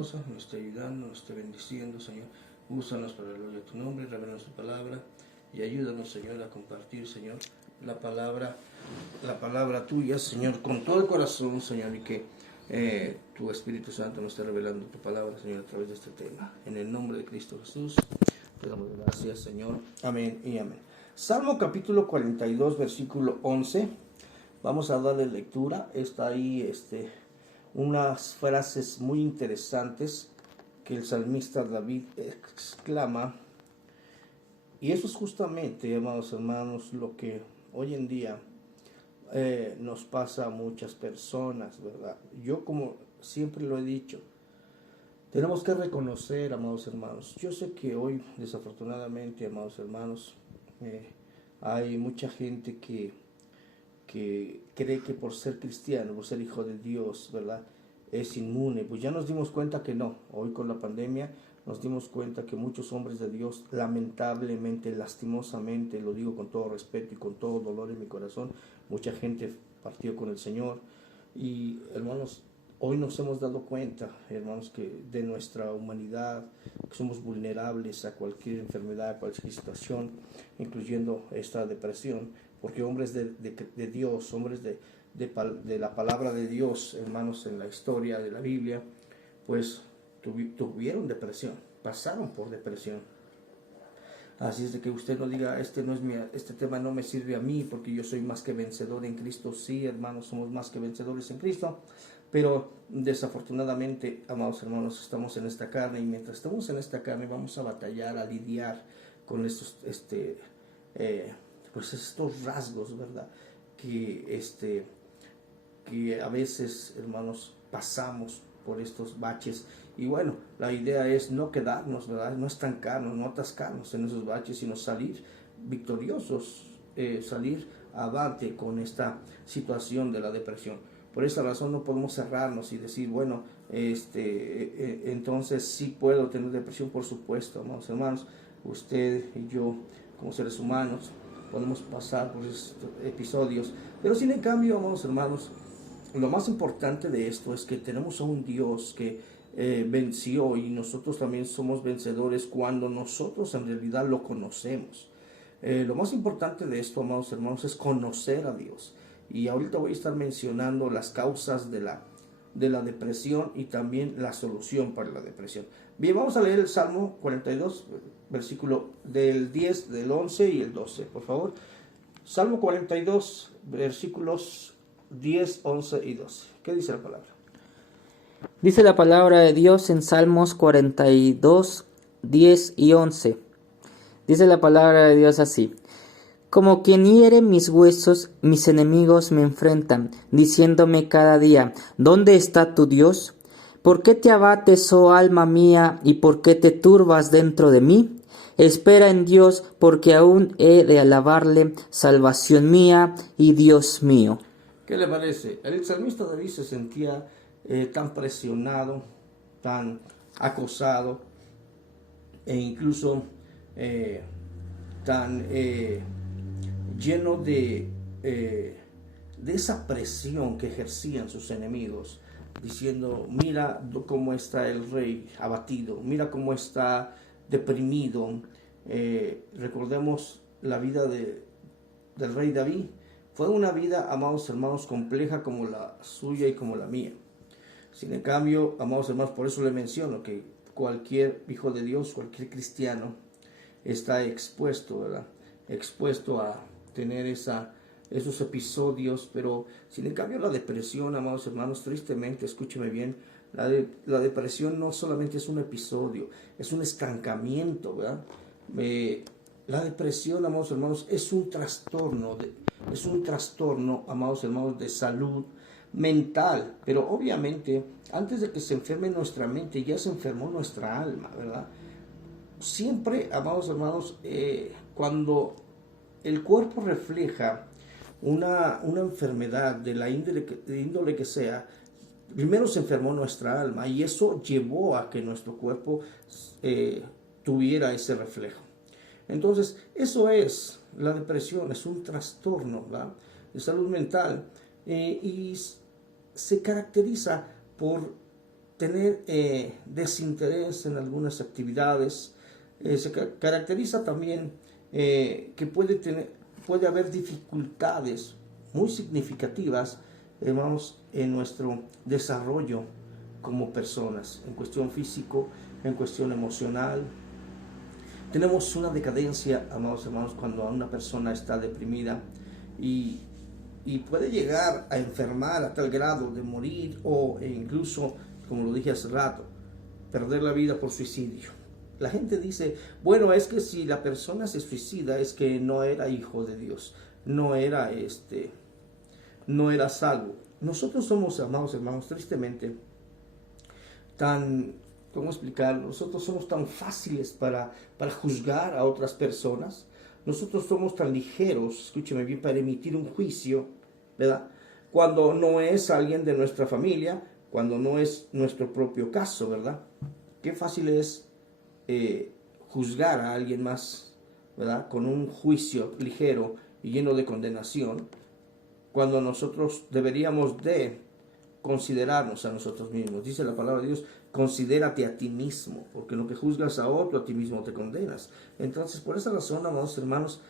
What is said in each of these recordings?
poderosa, nos esté ayudando, nos esté bendiciendo, Señor. Úsanos para la gloria de tu nombre, revelanos tu palabra y ayúdanos, Señor, a compartir, Señor, la palabra tuya, Señor, con todo el corazón, Señor, y que tu Espíritu Santo nos esté revelando tu palabra, Señor, a través de este tema. En el nombre de Cristo Jesús, te damos gracias, Señor. Amén y amén. Salmo capítulo 42, versículo 11. Vamos a darle lectura. Está ahí unas frases muy interesantes que el salmista David exclama. Y eso es justamente, amados hermanos, lo que hoy en día nos pasa a muchas personas, ¿verdad? Yo, como siempre lo he dicho, tenemos que reconocer, amados hermanos. Yo sé que hoy, desafortunadamente, amados hermanos, hay mucha gente que cree que por ser cristiano, por ser hijo de Dios, ¿verdad?, es inmune. Pues ya nos dimos cuenta que no. Hoy con la pandemia nos dimos cuenta que muchos hombres de Dios, lamentablemente, lastimosamente, lo digo con todo respeto y con todo dolor en mi corazón, mucha gente partió con el Señor. Y hermanos, hoy nos hemos dado cuenta, hermanos, que de nuestra humanidad, que somos vulnerables a cualquier enfermedad, a cualquier situación, incluyendo esta depresión, porque hombres de Dios, hombres de la palabra de Dios, hermanos, en la historia de la Biblia, pues tuvieron depresión, pasaron por depresión. Así es de que usted no diga, este tema no me sirve a mí porque yo soy más que vencedor en Cristo. Sí, hermanos, somos más que vencedores en Cristo, pero desafortunadamente, amados hermanos, estamos en esta carne, y mientras estamos en esta carne vamos a batallar, a lidiar con estos pues estos rasgos, ¿verdad?, que a veces, hermanos, pasamos por estos baches. Y bueno, la idea es no quedarnos, ¿verdad?, no estancarnos, no atascarnos en esos baches, sino salir victoriosos, salir avante con esta situación de la depresión. Por esa razón no podemos cerrarnos y decir, bueno, entonces sí puedo tener depresión. Por supuesto, amados hermanos, usted y yo, como seres humanos, podemos pasar por estos episodios, pero sin en cambio, amados hermanos, lo más importante de esto es que tenemos a un Dios que venció, y nosotros también somos vencedores cuando nosotros en realidad lo conocemos. Lo más importante de esto, amados hermanos, es conocer a Dios. Y ahorita voy a estar mencionando las causas de la depresión y también la solución para la depresión. Bien, vamos a leer el Salmo 42, versículo del 10, del 11 y el 12, por favor. Salmo 42, versículos 10, 11 y 12. ¿Qué dice la palabra? Dice la palabra de Dios en Salmos 42, 10 y 11. Dice la palabra de Dios así: Como quien hiere mis huesos, mis enemigos me enfrentan, diciéndome cada día, ¿dónde está tu Dios? ¿Por qué te abates, oh alma mía, y por qué te turbas dentro de mí? Espera en Dios, porque aún he de alabarle, salvación mía y Dios mío. ¿Qué le parece? El salmista David se sentía tan presionado, tan acosado, e incluso tan lleno de esa presión que ejercían sus enemigos, diciendo, mira cómo está el rey abatido, mira cómo está deprimido. Recordemos la vida del rey David. Fue una vida, amados hermanos, compleja como la suya y como la mía. Sin en cambio, amados hermanos, por eso le menciono que cualquier hijo de Dios, cualquier cristiano, está expuesto, ¿verdad?, expuesto a tener esos episodios. Pero sin en cambio, la depresión, amados hermanos, tristemente, escúcheme bien, la depresión no solamente es un episodio, es un estancamiento, ¿verdad? La depresión, amados hermanos, es un trastorno, amados hermanos, de salud mental. Pero obviamente, antes de que se enferme nuestra mente, ya se enfermó nuestra alma, ¿verdad? Siempre, amados hermanos, cuando el cuerpo refleja una enfermedad de la índole que sea, primero se enfermó nuestra alma, y eso llevó a que nuestro cuerpo tuviera ese reflejo. Entonces, eso es la depresión, es un trastorno, ¿verdad?, de salud mental, y se caracteriza por tener desinterés en algunas actividades. Se caracteriza también que puede haber dificultades muy significativas, hermanos, en nuestro desarrollo como personas, en cuestión físico, en cuestión emocional. Tenemos una decadencia, amados hermanos, cuando una persona está deprimida y puede llegar a enfermar a tal grado de morir o incluso, como lo dije hace rato, perder la vida por suicidio. La gente dice, bueno, es que si la persona se suicida es que no era hijo de Dios, no era salvo. Nosotros somos, amados hermanos, tristemente ¿cómo explicarlo? Nosotros somos tan fáciles para juzgar a otras personas. Nosotros somos tan ligeros, escúcheme bien, para emitir un juicio, ¿verdad? Cuando no es alguien de nuestra familia, cuando no es nuestro propio caso, ¿verdad? Qué fácil es juzgar a alguien más, ¿verdad? Con un juicio ligero y lleno de condenación, cuando nosotros deberíamos de considerarnos a nosotros mismos. Dice la palabra de Dios, considérate a ti mismo, porque lo que juzgas a otro, a ti mismo te condenas. Entonces, por esa razón, amados hermanos,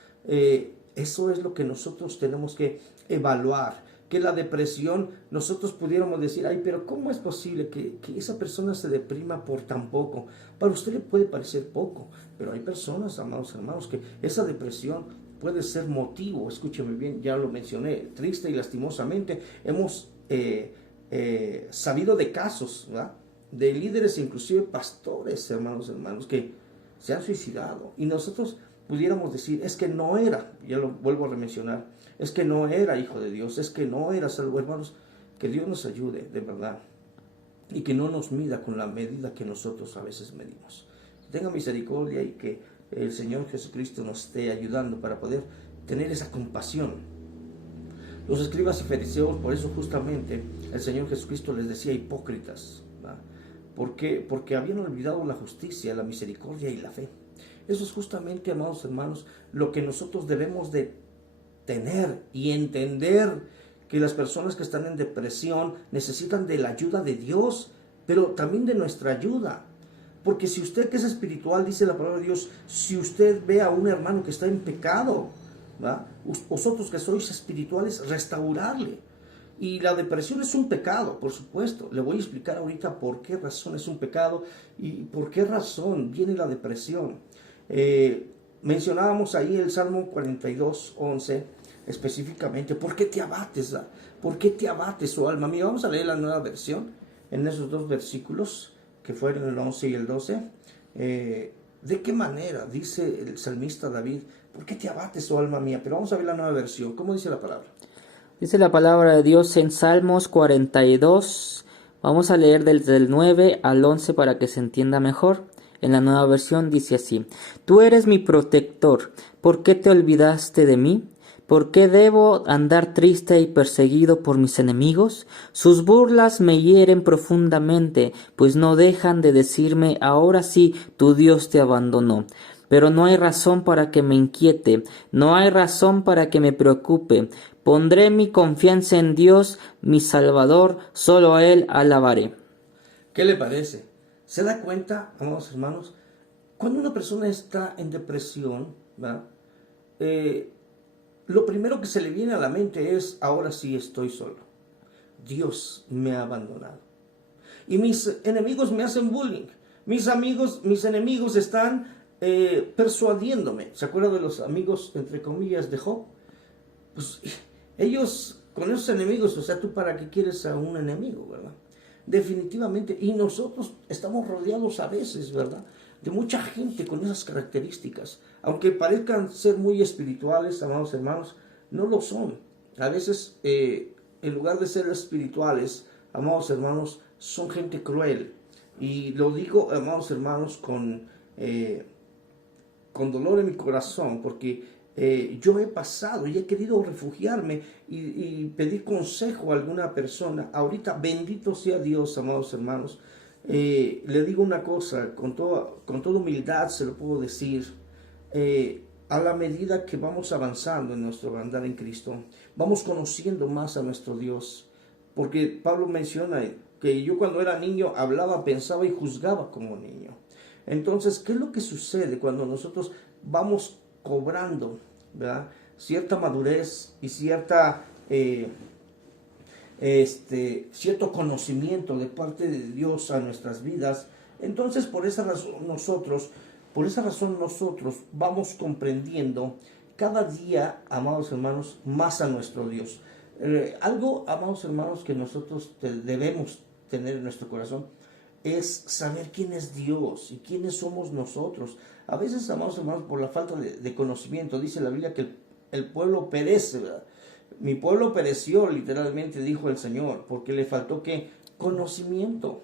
eso es lo que nosotros tenemos que evaluar. Que la depresión, nosotros pudiéramos decir, ay, pero ¿cómo es posible que esa persona se deprima por tan poco? Para usted le puede parecer poco, pero hay personas, amados hermanos, que esa depresión puede ser motivo, escúcheme bien, ya lo mencioné, triste y lastimosamente, hemos sabido de casos, ¿verdad?, de líderes, inclusive pastores, hermanos, que se han suicidado. Y nosotros pudiéramos decir, es que no era, ya lo vuelvo a remencionar, es que no era hijo de Dios, es que no era salvo. Hermanos, que Dios nos ayude, de verdad, y que no nos mida con la medida que nosotros a veces medimos. Tenga misericordia y que el Señor Jesucristo nos esté ayudando para poder tener esa compasión. Los escribas y fariseos, por eso justamente el Señor Jesucristo les decía hipócritas, ¿verdad? ¿Por qué? Porque habían olvidado la justicia, la misericordia y la fe. Eso es justamente, amados hermanos, lo que nosotros debemos de tener y entender, que las personas que están en depresión necesitan de la ayuda de Dios, pero también de nuestra ayuda. Porque si usted, que es espiritual, dice la palabra de Dios, si usted ve a un hermano que está en pecado, ¿verdad?, vosotros que sois espirituales, restaurarle. Y la depresión es un pecado, por supuesto. Le voy a explicar ahorita por qué razón es un pecado y por qué razón viene la depresión. Mencionábamos ahí el Salmo 42, 11, específicamente. ¿Por qué te abates? ¿Por qué te abates, oh alma mía? Vamos a leer la nueva versión en esos dos versículos que fueron el 11 y el 12. ¿De qué manera dice el salmista David? ¿Por qué te abates, oh alma mía? Pero vamos a ver la nueva versión. ¿Cómo dice la palabra? Dice la palabra de Dios en Salmos 42. Vamos a leer desde el 9 al 11 para que se entienda mejor. En la nueva versión dice así: Tú eres mi protector, ¿por qué te olvidaste de mí? ¿Por qué debo andar triste y perseguido por mis enemigos? Sus burlas me hieren profundamente, pues no dejan de decirme, ahora sí, tu Dios te abandonó. Pero no hay razón para que me inquiete, no hay razón para que me preocupe. Pondré mi confianza en Dios, mi Salvador, solo a Él alabaré. ¿Qué le parece? ¿Se da cuenta, amados hermanos? Cuando una persona está en depresión, ¿verdad?, lo primero que se le viene a la mente es, ahora sí estoy solo. Dios me ha abandonado. Y mis enemigos me hacen bullying. Mis enemigos están persuadiéndome. ¿Se acuerdan de los amigos, entre comillas, de Job? Pues ellos, con esos enemigos, o sea, ¿tú para qué quieres a un enemigo, verdad? Definitivamente. Y nosotros estamos rodeados a veces, ¿verdad?, de mucha gente con esas características. Aunque parezcan ser muy espirituales, amados hermanos, no lo son. A veces, en lugar de ser espirituales, amados hermanos, son gente cruel. Y lo digo, amados hermanos, con dolor en mi corazón, porque yo he pasado y he querido refugiarme y pedir consejo a alguna persona. Ahorita, bendito sea Dios, amados hermanos. Le digo una cosa, con toda humildad se lo puedo decir. A la medida que vamos avanzando en nuestro andar en Cristo, vamos conociendo más a nuestro Dios. Porque Pablo menciona que yo cuando era niño hablaba, pensaba y juzgaba como niño. Entonces, ¿qué es lo que sucede cuando nosotros vamos cobrando, ¿verdad?, cierta madurez y cierto conocimiento de parte de Dios a nuestras vidas? Entonces, por esa razón nosotros vamos comprendiendo cada día, amados hermanos, más a nuestro Dios. Algo, amados hermanos, que nosotros debemos tener en nuestro corazón es saber quién es Dios y quiénes somos nosotros. A veces, amados hermanos, por la falta de conocimiento, dice la Biblia que el pueblo perece, ¿verdad? Mi pueblo pereció, literalmente, dijo el Señor, porque le faltó, ¿qué? Conocimiento.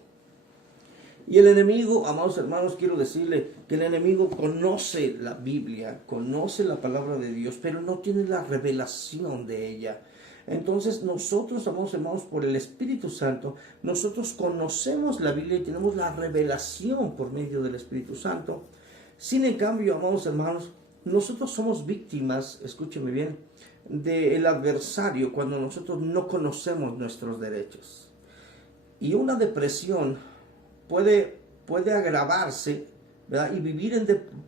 Y el enemigo, amados hermanos, quiero decirle que el enemigo conoce la Biblia, conoce la palabra de Dios, pero no tiene la revelación de ella. Entonces nosotros, amados hermanos, por el Espíritu Santo, nosotros conocemos la Biblia y tenemos la revelación por medio del Espíritu Santo. Sin en cambio, amados hermanos, nosotros somos víctimas, escúcheme bien, del adversario cuando nosotros no conocemos nuestros derechos. Y una depresión puede agravarse, ¿verdad? Y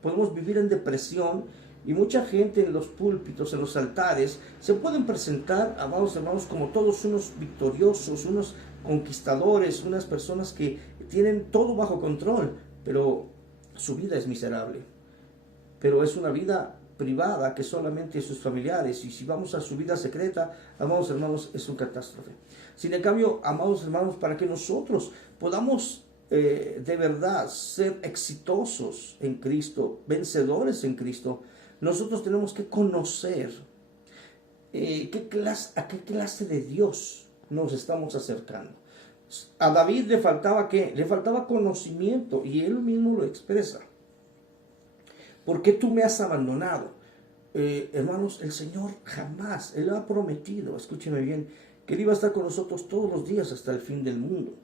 podemos vivir en depresión, y mucha gente en los púlpitos, en los altares, se pueden presentar, amados hermanos, como todos unos victoriosos, unos conquistadores, unas personas que tienen todo bajo control, pero su vida es miserable. Pero es una vida privada que solamente sus familiares, y si vamos a su vida secreta, amados hermanos, es una catástrofe. Sin en cambio, amados hermanos, para que nosotros podamos de verdad ser exitosos en Cristo, vencedores en Cristo, nosotros tenemos que conocer a qué clase de Dios nos estamos acercando. A David le faltaba ¿qué? Le faltaba conocimiento, y él mismo lo expresa. ¿Por qué tú me has abandonado? Hermanos, el Señor jamás, Él ha prometido, escúcheme bien, que Él iba a estar con nosotros todos los días hasta el fin del mundo.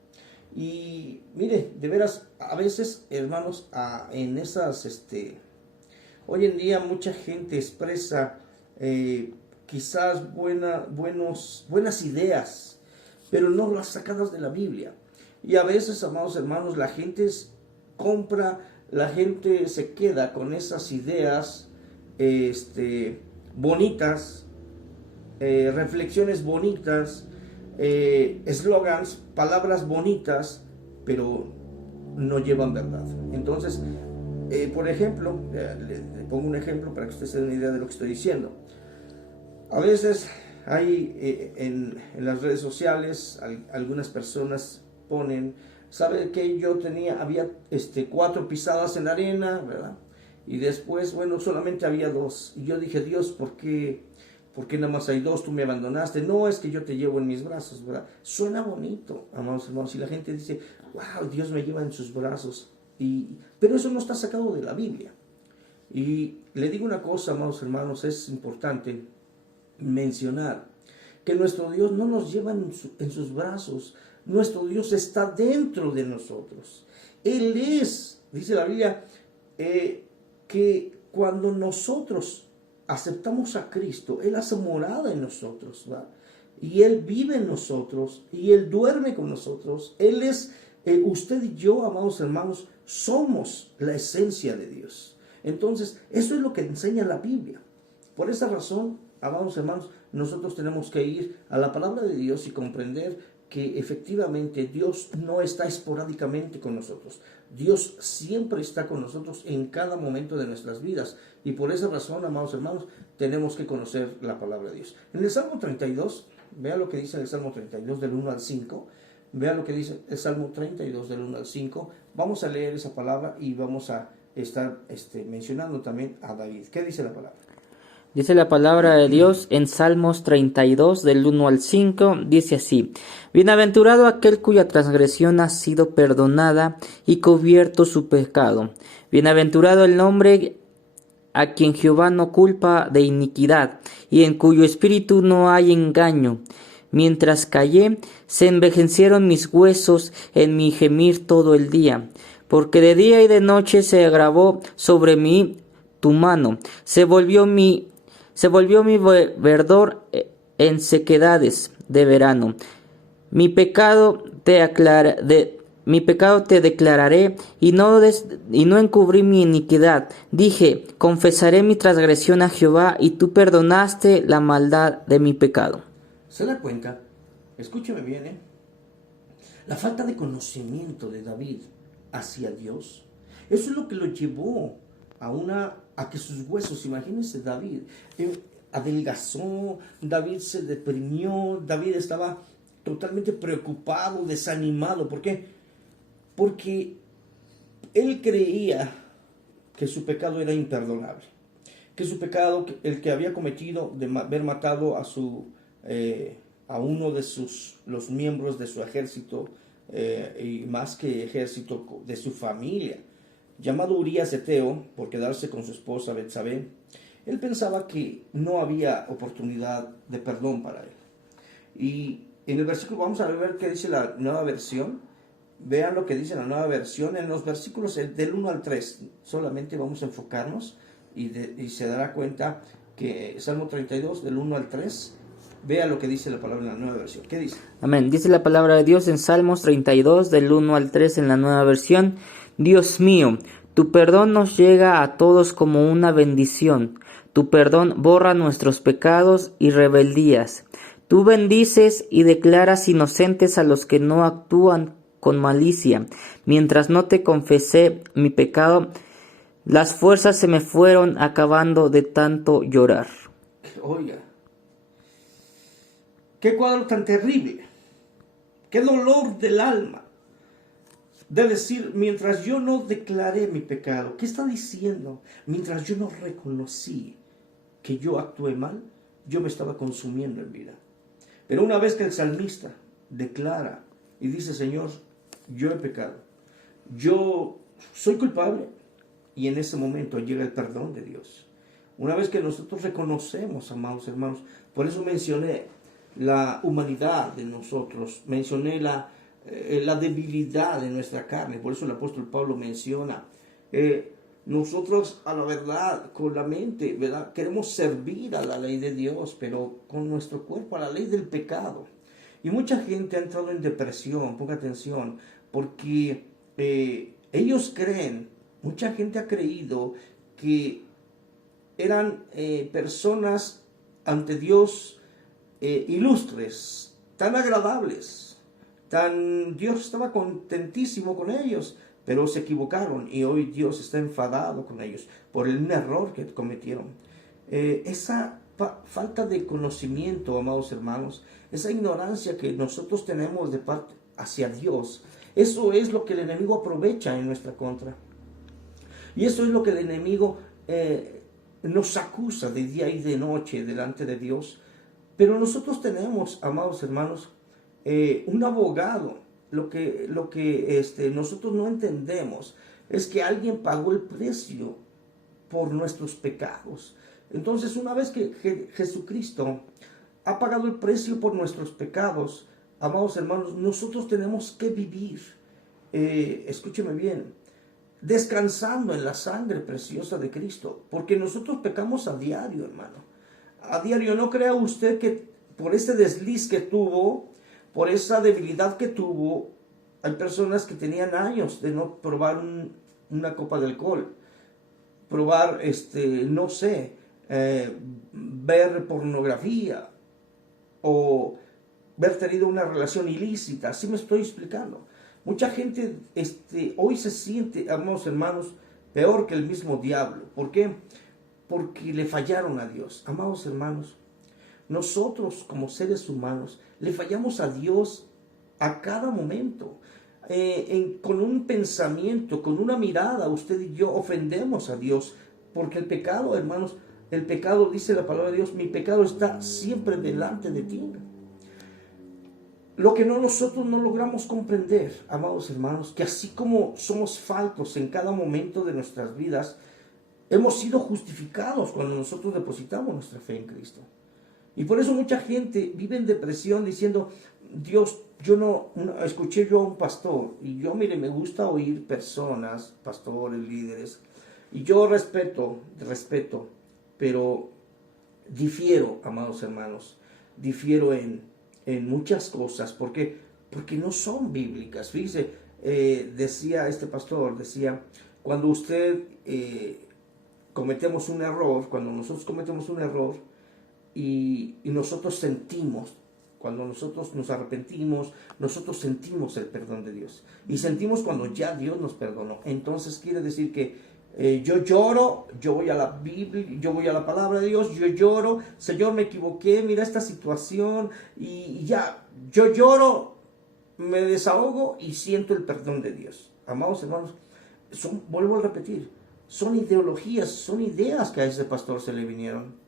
Y mire, de veras, a veces, hermanos, en esas, hoy en día mucha gente expresa quizás buenas ideas, pero no las sacadas de la Biblia. Y a veces, amados hermanos, la gente se queda con esas ideas bonitas, reflexiones bonitas, eslogans, palabras bonitas, pero no llevan verdad. Entonces, por ejemplo, le pongo un ejemplo para que ustedes se den una idea de lo que estoy diciendo. A veces hay en las redes sociales algunas personas ponen, ¿sabe que había 4 pisadas en la arena, ¿verdad? Y después, bueno, solamente había 2. Y yo dije, Dios, ¿por qué nada más hay 2? Tú me abandonaste. No, es que yo te llevo en mis brazos, ¿verdad? Suena bonito, amados hermanos. Y la gente dice, wow, Dios me lleva en sus brazos. Pero eso no está sacado de la Biblia. Y le digo una cosa, amados hermanos, es importante mencionar que nuestro Dios no nos lleva en sus brazos. Nuestro Dios está dentro de nosotros. Él es, dice la Biblia, que cuando nosotros aceptamos a Cristo, Él hace morada en nosotros, ¿va? Y Él vive en nosotros, y Él duerme con nosotros. Él es, usted y yo, amados hermanos, somos la esencia de Dios. Entonces, eso es lo que enseña la Biblia. Por esa razón, amados hermanos, nosotros tenemos que ir a la palabra de Dios y comprender que efectivamente Dios no está esporádicamente con nosotros. Dios siempre está con nosotros en cada momento de nuestras vidas. Y por esa razón, amados hermanos, tenemos que conocer la palabra de Dios. En el Salmo 32, vea lo que dice el Salmo 32 del 1 al 5. Vea lo que dice el Salmo 32 del 1 al 5. Vamos a leer esa palabra y vamos a estar mencionando también a David. ¿Qué dice la palabra? Dice la palabra de Dios en Salmos 32 del 1 al 5, dice así: Bienaventurado aquel cuya transgresión ha sido perdonada y cubierto su pecado. Bienaventurado el hombre a quien Jehová no culpa de iniquidad y en cuyo espíritu no hay engaño. Mientras callé, se envejecieron mis huesos en mi gemir todo el día, porque de día y de noche se agravó sobre mí tu mano, se volvió mi verdor en sequedades de verano. mi pecado te declararé y no encubrí mi iniquidad. Dije, confesaré mi transgresión a Jehová, y tú perdonaste la maldad de mi pecado. ¿Se da cuenta? Escúcheme bien, la falta de conocimiento de David hacia Dios, eso es lo que lo llevó a que sus huesos, imagínense David, adelgazó, David se deprimió, David estaba totalmente preocupado, desanimado. ¿Por qué? Porque él creía que su pecado era imperdonable, que su pecado, el que había cometido de haber matado a uno de los miembros de su ejército, y más que ejército, de su familia, llamado Urías Eteo, por quedarse con su esposa Betsabé, él pensaba que no había oportunidad de perdón para él. Y en el versículo, vamos a ver qué dice la nueva versión. Vean lo que dice la nueva versión en los versículos del 1 al 3. Solamente vamos a enfocarnos y se dará cuenta que Salmo 32, del 1 al 3, vea lo que dice la palabra en la nueva versión. ¿Qué dice? Amén. Dice la palabra de Dios en Salmos 32, del 1 al 3 en la nueva versión. Dios mío, tu perdón nos llega a todos como una bendición. Tu perdón borra nuestros pecados y rebeldías. Tú bendices y declaras inocentes a los que no actúan con malicia. Mientras no te confesé mi pecado, las fuerzas se me fueron acabando de tanto llorar. Oiga, qué cuadro tan terrible, qué dolor del alma. De decir, mientras yo no declaré mi pecado, ¿qué está diciendo? Mientras yo no reconocí que yo actué mal, yo me estaba consumiendo en vida. Pero una vez que el salmista declara y dice, Señor, yo he pecado, yo soy culpable, y en ese momento llega el perdón de Dios. Una vez que nosotros reconocemos, amados hermanos, por eso mencioné la humanidad de nosotros, mencioné la debilidad de nuestra carne. Por eso el apóstol Pablo menciona, nosotros a la verdad, con la mente, ¿verdad?, queremos servir a la ley de Dios, pero con nuestro cuerpo a la ley del pecado. Y mucha gente ha entrado en depresión, ponga atención, porque ellos creen, mucha gente ha creído que eran personas ante Dios ilustres, tan agradables, Dios estaba contentísimo con ellos, pero se equivocaron y hoy Dios está enfadado con ellos por un error que cometieron. Esa falta de conocimiento, amados hermanos, esa ignorancia que nosotros tenemos de parte hacia Dios, eso es lo que el enemigo aprovecha en nuestra contra. Y eso es lo que el enemigo nos acusa de día y de noche delante de Dios. Pero nosotros tenemos, amados hermanos, un abogado. Lo que nosotros no entendemos es que alguien pagó el precio por nuestros pecados. Entonces, una vez que Jesucristo ha pagado el precio por nuestros pecados, amados hermanos, nosotros tenemos que vivir, escúcheme bien, descansando en la sangre preciosa de Cristo, porque nosotros pecamos a diario, hermano. A diario. No crea usted que por ese desliz que tuvo, por esa debilidad que tuvo, hay personas que tenían años de no probar una copa de alcohol, probar, no sé, ver pornografía o haber tenido una relación ilícita. Así me estoy explicando. Mucha gente hoy se siente, amados hermanos, peor que el mismo diablo. ¿Por qué? Porque le fallaron a Dios. Amados hermanos, nosotros como seres humanos le fallamos a Dios a cada momento. Con un pensamiento, con una mirada, usted y yo ofendemos a Dios. Porque el pecado, hermanos, el pecado, dice la palabra de Dios, mi pecado está siempre delante de ti. Lo que nosotros no logramos comprender, amados hermanos, que así como somos faltos en cada momento de nuestras vidas, hemos sido justificados cuando nosotros depositamos nuestra fe en Cristo. Y por eso mucha gente vive en depresión diciendo, Dios, escuché yo a un pastor, y yo, mire, me gusta oír personas, pastores, líderes, y yo respeto, pero difiero, amados hermanos, difiero en en muchas cosas, porque no son bíblicas. Fíjese, decía este pastor, decía, cuando cometemos un error, cuando nosotros cometemos un error y nosotros sentimos, cuando nosotros nos arrepentimos, nosotros sentimos el perdón de Dios. Y sentimos cuando ya Dios nos perdonó. Entonces quiere decir que yo lloro, yo voy a la Biblia, yo voy a la palabra de Dios, yo lloro, Señor, me equivoqué, mira esta situación, y ya, yo lloro, me desahogo y siento el perdón de Dios. Amados hermanos, vuelvo a repetir, son ideologías, son ideas que a ese pastor se le vinieron.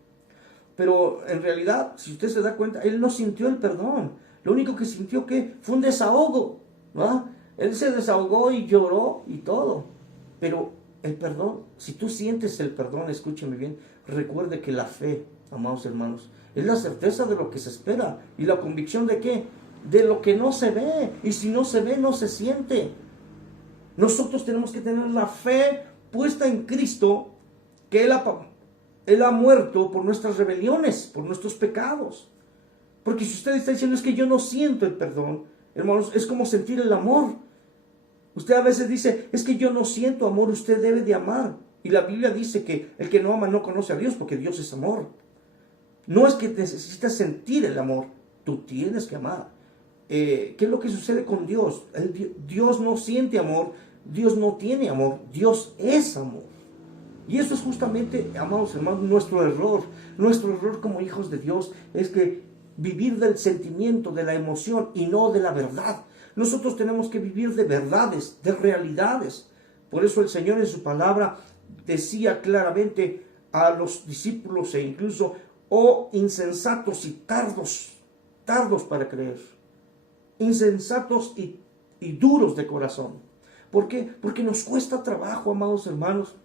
Pero en realidad, si usted se da cuenta, él no sintió el perdón. Lo único que sintió que fue un desahogo, ¿no? Él se desahogó y lloró y todo. Pero el perdón, si tú sientes el perdón, escúcheme bien, recuerde que la fe, amados hermanos, es la certeza de lo que se espera. ¿Y la convicción de qué? De lo que no se ve. Y si no se ve, no se siente. Nosotros tenemos que tener la fe puesta en Cristo, que Él ha muerto por nuestras rebeliones, por nuestros pecados. Porque si usted está diciendo es que yo no siento el perdón, hermanos, es como sentir el amor. Usted a veces dice, es que yo no siento amor, usted debe de amar. Y la Biblia dice que el que no ama no conoce a Dios, porque Dios es amor. No es que necesitas sentir el amor, tú tienes que amar. ¿Qué es lo que sucede con Dios? Dios no siente amor, Dios no tiene amor, Dios es amor. Y eso es justamente, amados hermanos, nuestro error. Nuestro error como hijos de Dios es que vivir del sentimiento, de la emoción y no de la verdad. Nosotros tenemos que vivir de verdades, de realidades. Por eso el Señor en su palabra decía claramente a los discípulos e incluso, oh insensatos y tardos para creer. Insensatos y duros de corazón. ¿Por qué? Porque nos cuesta trabajo, amados hermanos,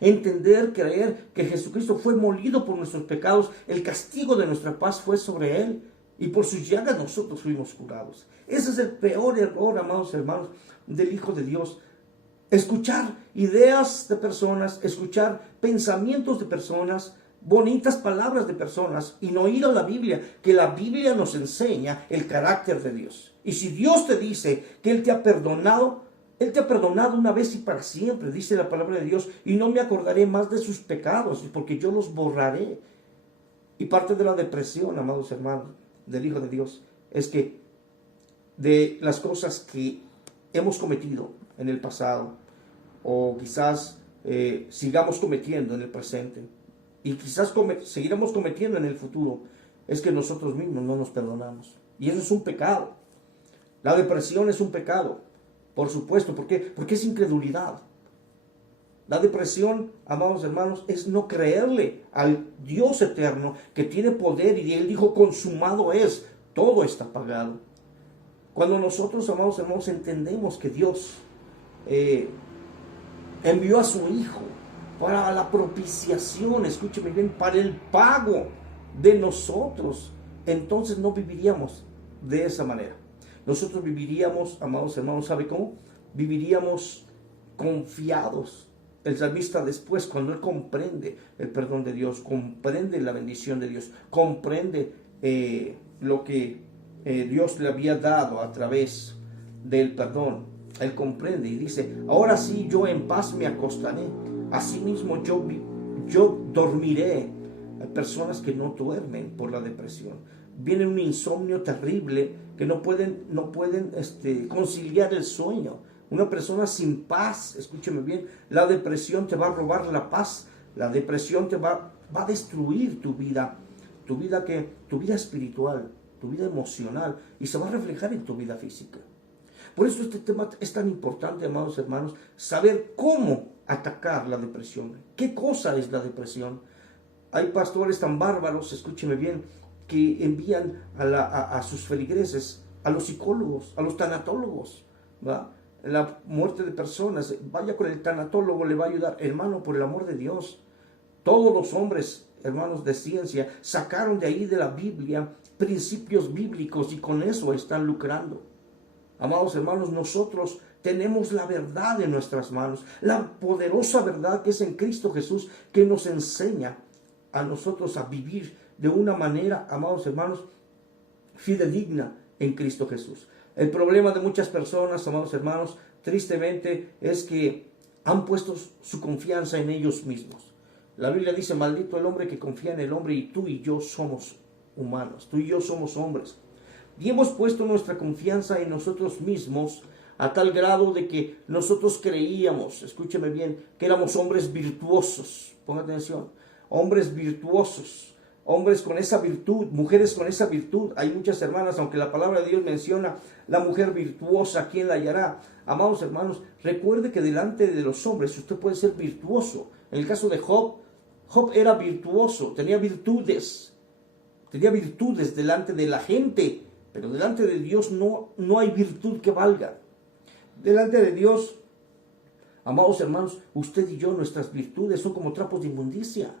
entender, creer que Jesucristo fue molido por nuestros pecados, el castigo de nuestra paz fue sobre Él, y por sus llagas nosotros fuimos curados. Ese es el peor error, amados hermanos, del Hijo de Dios. Escuchar ideas de personas, escuchar pensamientos de personas, bonitas palabras de personas, y no ir a la Biblia, que la Biblia nos enseña el carácter de Dios. Y si Dios te dice que Él te ha perdonado una vez y para siempre, dice la palabra de Dios, y no me acordaré más de sus pecados, porque yo los borraré. Y parte de la depresión, amados hermanos, del Hijo de Dios, es que de las cosas que hemos cometido en el pasado, o quizás sigamos cometiendo en el presente, y quizás seguiremos cometiendo en el futuro, es que nosotros mismos no nos perdonamos. Y eso es un pecado. La depresión es un pecado. Por supuesto, ¿por qué? Porque es incredulidad. La depresión, amados hermanos, es no creerle al Dios eterno que tiene poder, y Él dijo, consumado es, todo está pagado. Cuando nosotros, amados hermanos, entendemos que Dios envió a su Hijo para la propiciación, escúcheme bien, para el pago de nosotros, entonces no viviríamos de esa manera. Nosotros viviríamos, amados hermanos, ¿sabe cómo? Viviríamos confiados. El salmista después, cuando él comprende el perdón de Dios, comprende la bendición de Dios, comprende lo que Dios le había dado a través del perdón, él comprende y dice, ahora sí yo en paz me acostaré, asimismo yo dormiré. Hay personas que no duermen por la depresión. Viene un insomnio terrible que no pueden conciliar el sueño. Una persona sin paz, escúcheme bien, la depresión te va a robar la paz. La depresión te va a destruir tu vida espiritual, tu vida emocional, y se va a reflejar en tu vida física. Por eso este tema es tan importante, amados hermanos, saber cómo atacar la depresión. ¿Qué cosa es la depresión? Hay pastores tan bárbaros, escúcheme bien, que envían a sus feligreses, a los psicólogos, a los tanatólogos, ¿va? La muerte de personas, vaya con el tanatólogo, le va a ayudar. Hermano, por el amor de Dios, todos los hombres, hermanos de ciencia, sacaron de ahí de la Biblia principios bíblicos y con eso están lucrando. Amados hermanos, nosotros tenemos la verdad en nuestras manos, la poderosa verdad que es en Cristo Jesús, que nos enseña a nosotros a vivir de una manera, amados hermanos, fidedigna en Cristo Jesús. El problema de muchas personas, amados hermanos, tristemente es que han puesto su confianza en ellos mismos. La Biblia dice, maldito el hombre que confía en el hombre, y tú y yo somos humanos, tú y yo somos hombres. Y hemos puesto nuestra confianza en nosotros mismos a tal grado de que nosotros creíamos, escúcheme bien, que éramos hombres virtuosos. Ponga atención, hombres virtuosos, hombres con esa virtud, mujeres con esa virtud. Hay muchas hermanas, aunque la palabra de Dios menciona la mujer virtuosa, ¿quién la hallará? Amados hermanos, recuerde que delante de los hombres usted puede ser virtuoso. En el caso de Job, Job era virtuoso, tenía virtudes delante de la gente, pero delante de Dios no hay virtud que valga. Delante de Dios, amados hermanos, usted y yo, nuestras virtudes son como trapos de inmundicia.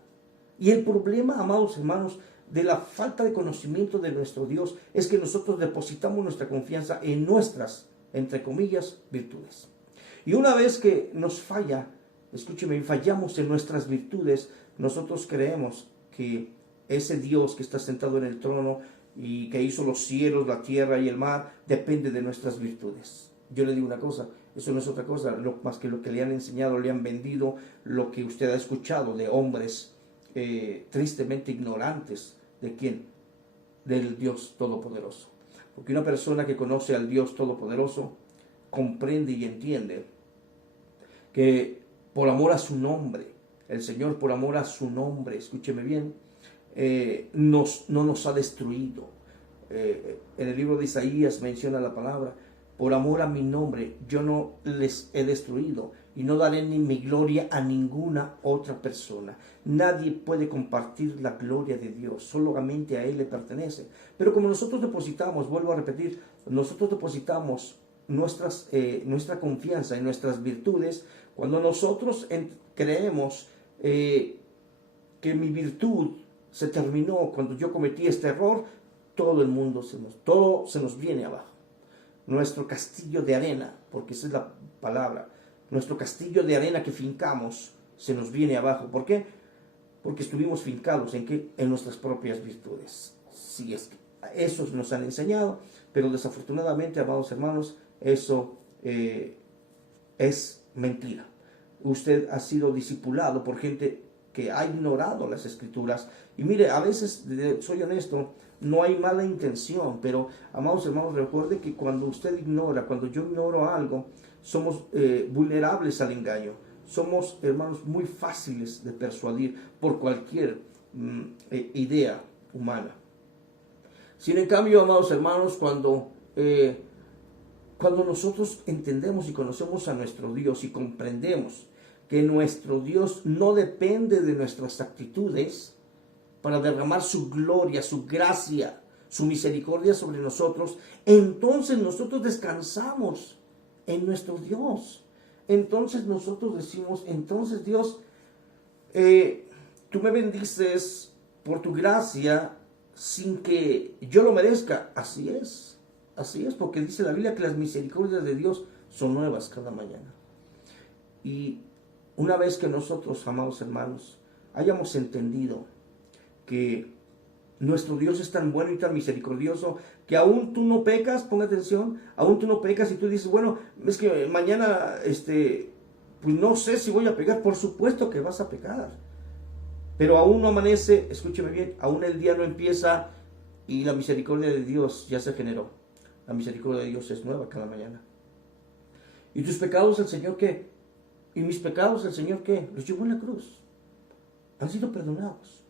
Y el problema, amados hermanos, de la falta de conocimiento de nuestro Dios es que nosotros depositamos nuestra confianza en nuestras, entre comillas, virtudes. Y una vez que nos falla, escúcheme, fallamos en nuestras virtudes, nosotros creemos que ese Dios que está sentado en el trono y que hizo los cielos, la tierra y el mar, depende de nuestras virtudes. Yo le digo una cosa, eso no es otra cosa más que lo que le han enseñado, le han vendido, lo que usted ha escuchado de hombres tristemente ignorantes. ¿De quién? Del Dios Todopoderoso. Porque una persona que conoce al Dios Todopoderoso comprende y entiende que por amor a su nombre, el Señor por amor a su nombre, escúcheme bien, no nos ha destruido. En el libro de Isaías menciona la palabra, por amor a mi nombre yo no les he destruido y no daré ni mi gloria a ninguna otra persona. Nadie puede compartir la gloria de Dios, solamente a Él le pertenece. Pero como nosotros depositamos, vuelvo a repetir, nosotros depositamos nuestra confianza en nuestras virtudes, cuando nosotros creemos que mi virtud se terminó cuando yo cometí este error, todo se nos viene abajo. Nuestro castillo de arena, porque esa es la palabra, nuestro castillo de arena que fincamos se nos viene abajo. ¿Por qué? Porque estuvimos fincados en nuestras propias virtudes. Sí, es que eso nos han enseñado, pero desafortunadamente, amados hermanos, eso es mentira. Usted ha sido discipulado por gente que ha ignorado las Escrituras. Y mire, a veces, soy honesto, no hay mala intención, pero, amados hermanos, recuerde que cuando usted ignora, cuando yo ignoro algo, somos vulnerables al engaño. Somos, hermanos, muy fáciles de persuadir por cualquier idea humana. Sin en cambio, amados hermanos, cuando nosotros entendemos y conocemos a nuestro Dios y comprendemos que nuestro Dios no depende de nuestras actitudes para derramar su gloria, su gracia, su misericordia sobre nosotros, entonces nosotros descansamos en nuestro Dios. Entonces nosotros decimos, entonces Dios, tú me bendices por tu gracia sin que yo lo merezca. Así es, porque dice la Biblia que las misericordias de Dios son nuevas cada mañana. Y una vez que nosotros, amados hermanos, hayamos entendido que nuestro Dios es tan bueno y tan misericordioso que aún tú no pecas, ponga atención, aún tú no pecas y tú dices, bueno, es que mañana, pues no sé si voy a pecar. Por supuesto que vas a pecar, pero aún no amanece, escúcheme bien, aún el día no empieza y la misericordia de Dios ya se generó. La misericordia de Dios es nueva cada mañana. ¿Y tus pecados el Señor qué? ¿Y mis pecados el Señor qué? Los llevó en la cruz. Han sido perdonados.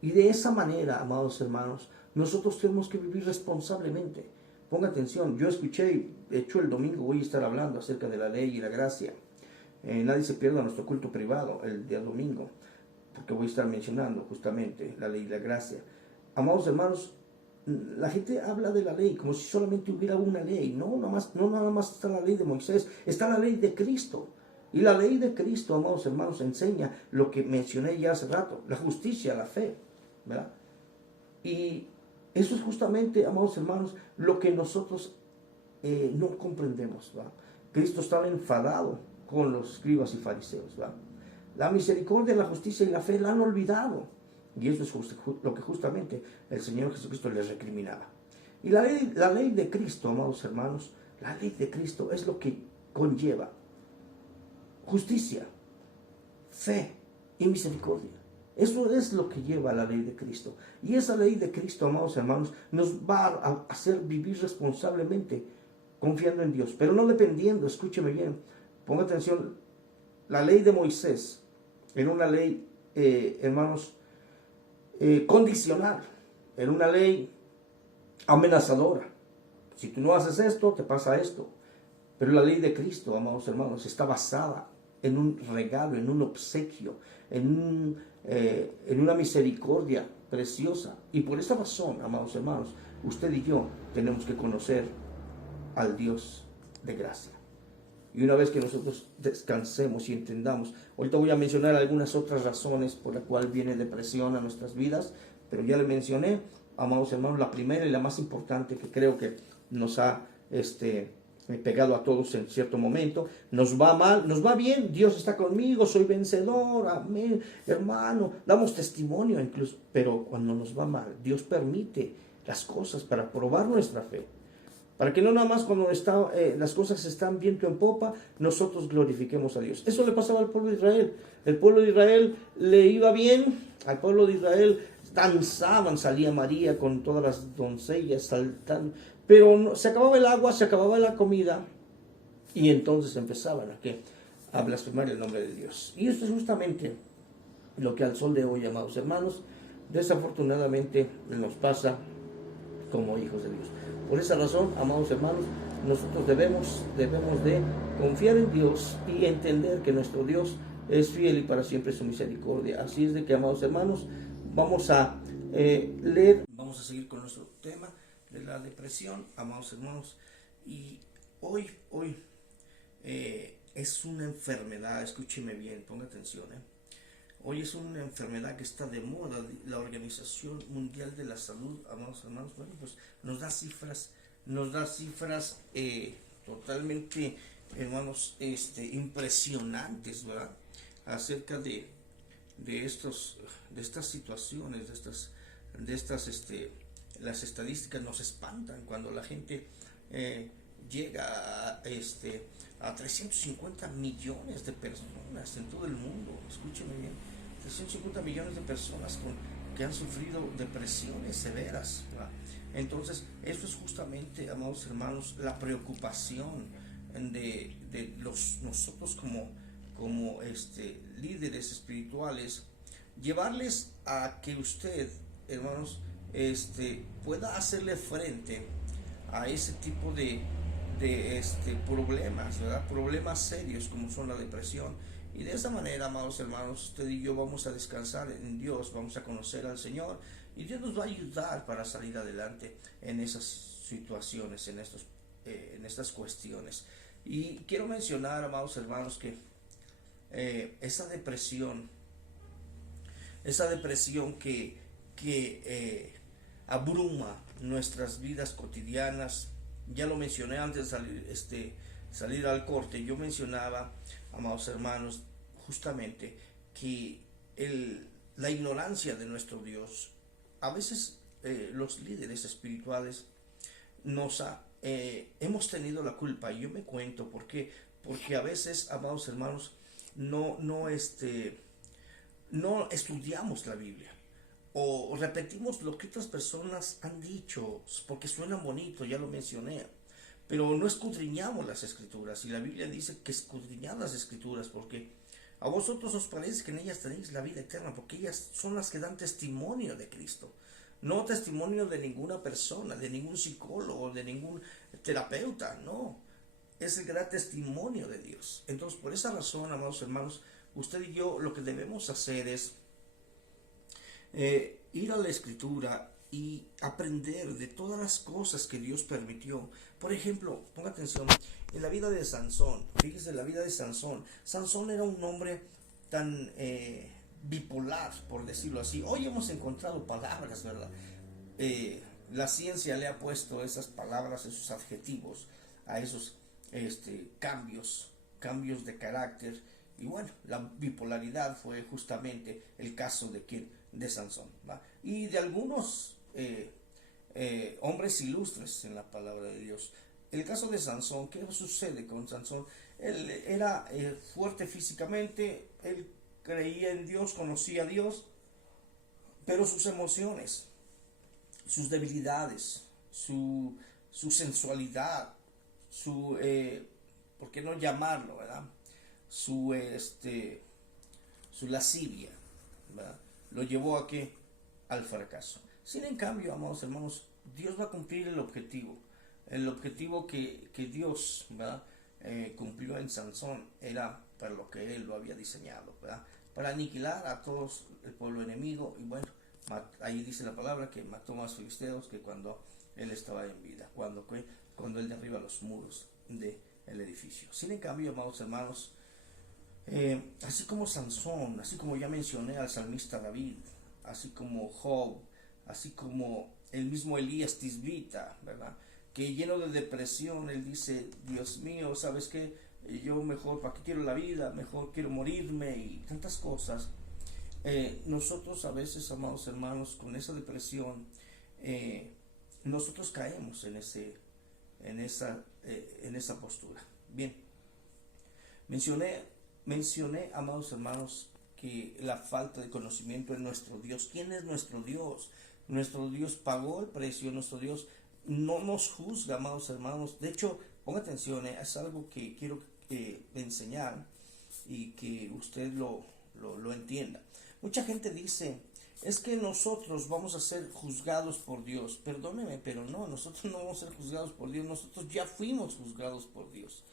Y de esa manera, amados hermanos, nosotros tenemos que vivir responsablemente. Ponga atención, yo escuché, de hecho el domingo voy a estar hablando acerca de la ley y la gracia. Nadie se pierda nuestro culto privado el día domingo, porque voy a estar mencionando justamente la ley y la gracia. Amados hermanos, la gente habla de la ley como si solamente hubiera una ley. No nada más está la ley de Moisés, está la ley de Cristo. Y la ley de Cristo, amados hermanos, enseña lo que mencioné ya hace rato, la justicia, la fe, ¿verdad? Y eso es justamente, amados hermanos, lo que nosotros no comprendemos, ¿verdad? Cristo estaba enfadado con los escribas y fariseos, ¿verdad? La misericordia, la justicia y la fe la han olvidado. Y eso es lo que justamente el Señor Jesucristo les recriminaba. Y la ley de Cristo, amados hermanos, la ley de Cristo es lo que conlleva justicia, fe y misericordia. Eso es lo que lleva la ley de Cristo. Y esa ley de Cristo, amados hermanos, nos va a hacer vivir responsablemente, confiando en Dios, pero no dependiendo. Escúcheme bien, ponga atención. La ley de Moisés era una ley, hermanos, condicional. Era una ley amenazadora. Si tú no haces esto, te pasa esto. Pero la ley de Cristo, amados hermanos, está basada en un regalo, en un obsequio, en una misericordia preciosa. Y por esa razón, amados hermanos, usted y yo tenemos que conocer al Dios de gracia. Y una vez que nosotros descansemos y entendamos, ahorita voy a mencionar algunas otras razones por las cuales viene depresión a nuestras vidas, pero ya le mencioné, amados hermanos, la primera y la más importante que creo que nos ha pegado a todos en cierto momento. Nos va mal, nos va bien, Dios está conmigo, soy vencedor, amén, hermano, damos testimonio incluso, pero cuando nos va mal, Dios permite las cosas para probar nuestra fe, para que no nada más cuando las cosas están viento en popa, nosotros glorifiquemos a Dios. Eso le pasaba al pueblo de Israel. El pueblo de Israel le iba bien, al pueblo de Israel danzaban, salía María con todas las doncellas saltando, pero se acababa el agua, se acababa la comida, y entonces empezaban a blasfemar el nombre de Dios. Y esto es justamente lo que al sol de hoy, amados hermanos, desafortunadamente nos pasa como hijos de Dios. Por esa razón, amados hermanos, nosotros debemos de confiar en Dios y entender que nuestro Dios es fiel y para siempre su misericordia. Así es de que, amados hermanos, vamos a leer, vamos a seguir con nuestro tema de la depresión, amados hermanos. Y hoy es una enfermedad, escúcheme bien, ponga atención, Hoy es una enfermedad que está de moda. La Organización Mundial de la Salud, amados hermanos, bueno, pues nos da cifras totalmente, hermanos, impresionantes, ¿verdad? Acerca de estas situaciones, las estadísticas nos espantan cuando la gente llega a 350 millones de personas en todo el mundo. Escúchenme bien, 350 millones de personas que han sufrido depresiones severas, ¿verdad? Entonces, esto es justamente, amados hermanos, la preocupación de nosotros como líderes espirituales, llevarles a que usted, hermanos, pueda hacerle frente a ese tipo de problemas, ¿verdad? Problemas serios como son la depresión. Y de esa manera, amados hermanos, usted y yo vamos a descansar en Dios, vamos a conocer al Señor, y Dios nos va a ayudar para salir adelante en esas situaciones, en estas cuestiones. Y quiero mencionar, amados hermanos, que esa depresión que abruma nuestras vidas cotidianas. Ya lo mencioné antes de salir al corte. Yo mencionaba, amados hermanos, justamente que la ignorancia de nuestro Dios, a veces los líderes espirituales hemos tenido la culpa. Y yo me cuento porque a veces, amados hermanos, no estudiamos la Biblia, o repetimos lo que otras personas han dicho porque suena bonito, ya lo mencioné, pero no escudriñamos las escrituras. Y la Biblia dice que escudriñad las escrituras porque a vosotros os parece que en ellas tenéis la vida eterna, porque ellas son las que dan testimonio de Cristo, no testimonio de ninguna persona, de ningún psicólogo, de ningún terapeuta, no, es el gran testimonio de Dios. Entonces, por esa razón, amados hermanos, usted y yo lo que debemos hacer es ir a la escritura y aprender de todas las cosas que Dios permitió. Por ejemplo, ponga atención, en la vida de Sansón, fíjese, la vida de Sansón era un hombre tan bipolar, por decirlo así. Hoy hemos encontrado palabras, ¿verdad? La ciencia le ha puesto esas palabras, esos adjetivos a esos cambios de carácter. Y bueno, la bipolaridad fue justamente el caso de Sansón, ¿va? Y de algunos hombres ilustres en la palabra de Dios. El caso de Sansón, ¿qué sucede con Sansón? Él era fuerte físicamente, él creía en Dios, conocía a Dios, pero sus emociones, sus debilidades, su sensualidad, ¿por qué no llamarlo, verdad? Su, su lascivia, ¿verdad? Lo llevó a qué? Al fracaso. Sin en cambio, amados hermanos, Dios va a cumplir el objetivo que Dios, ¿verdad? Cumplió en Sansón era para lo que él lo había diseñado, ¿verdad? Para aniquilar a todos el pueblo enemigo. Y bueno, ahí dice la palabra que mató más filisteos que cuando él estaba en vida, cuando él derriba los muros del edificio. Sin en cambio, amados hermanos, así como Sansón, así como ya mencioné al salmista David, así como Job, así como el mismo Elías Tisbita, ¿verdad? Que lleno de depresión, él dice, Dios mío, ¿sabes qué? Yo mejor, ¿para qué quiero la vida? Mejor quiero morirme y tantas cosas. Nosotros a veces, amados hermanos, con esa depresión, nosotros caemos en esa postura. Bien, mencioné, amados hermanos, que la falta de conocimiento en nuestro Dios. ¿Quién es nuestro Dios? Nuestro Dios pagó el precio, nuestro Dios no nos juzga, amados hermanos. De hecho, ponga atención, es algo que quiero enseñar y que usted lo entienda. Mucha gente dice, es que nosotros vamos a ser juzgados por Dios. Perdóneme, pero no, nosotros no vamos a ser juzgados por Dios, nosotros ya fuimos juzgados por Dios.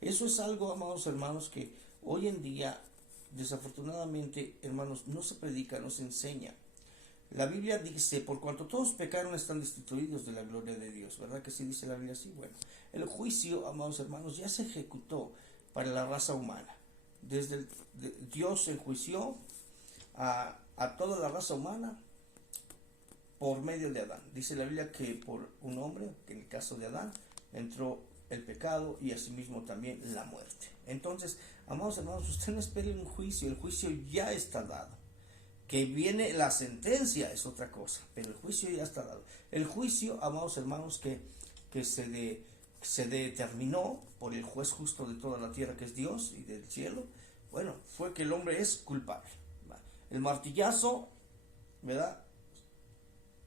Eso es algo, amados hermanos, que hoy en día, desafortunadamente, hermanos, no se predica, no se enseña. La Biblia dice, por cuanto todos pecaron están destituidos de la gloria de Dios, ¿verdad que sí dice la Biblia así? Bueno, el juicio, amados hermanos, ya se ejecutó para la raza humana. Dios enjuició a toda la raza humana por medio de Adán. Dice la Biblia que por un hombre, que en el caso de Adán, entró el pecado y asimismo también la muerte. Entonces, amados hermanos, usted no espere un juicio, el juicio ya está dado. Que viene la sentencia es otra cosa, pero el juicio ya está dado. El juicio, amados hermanos, que se determinó por el juez justo de toda la tierra, que es Dios y del cielo, bueno, fue que el hombre es culpable. El martillazo, ¿verdad?,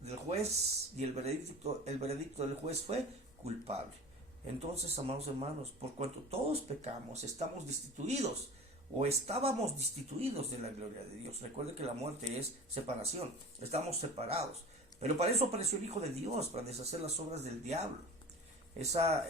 del juez y el veredicto del juez fue culpable. Entonces, amados hermanos, por cuanto todos pecamos, estamos destituidos o estábamos destituidos de la gloria de Dios. Recuerde que la muerte es separación, estamos separados. Pero para eso apareció el Hijo de Dios, para deshacer las obras del diablo. Esa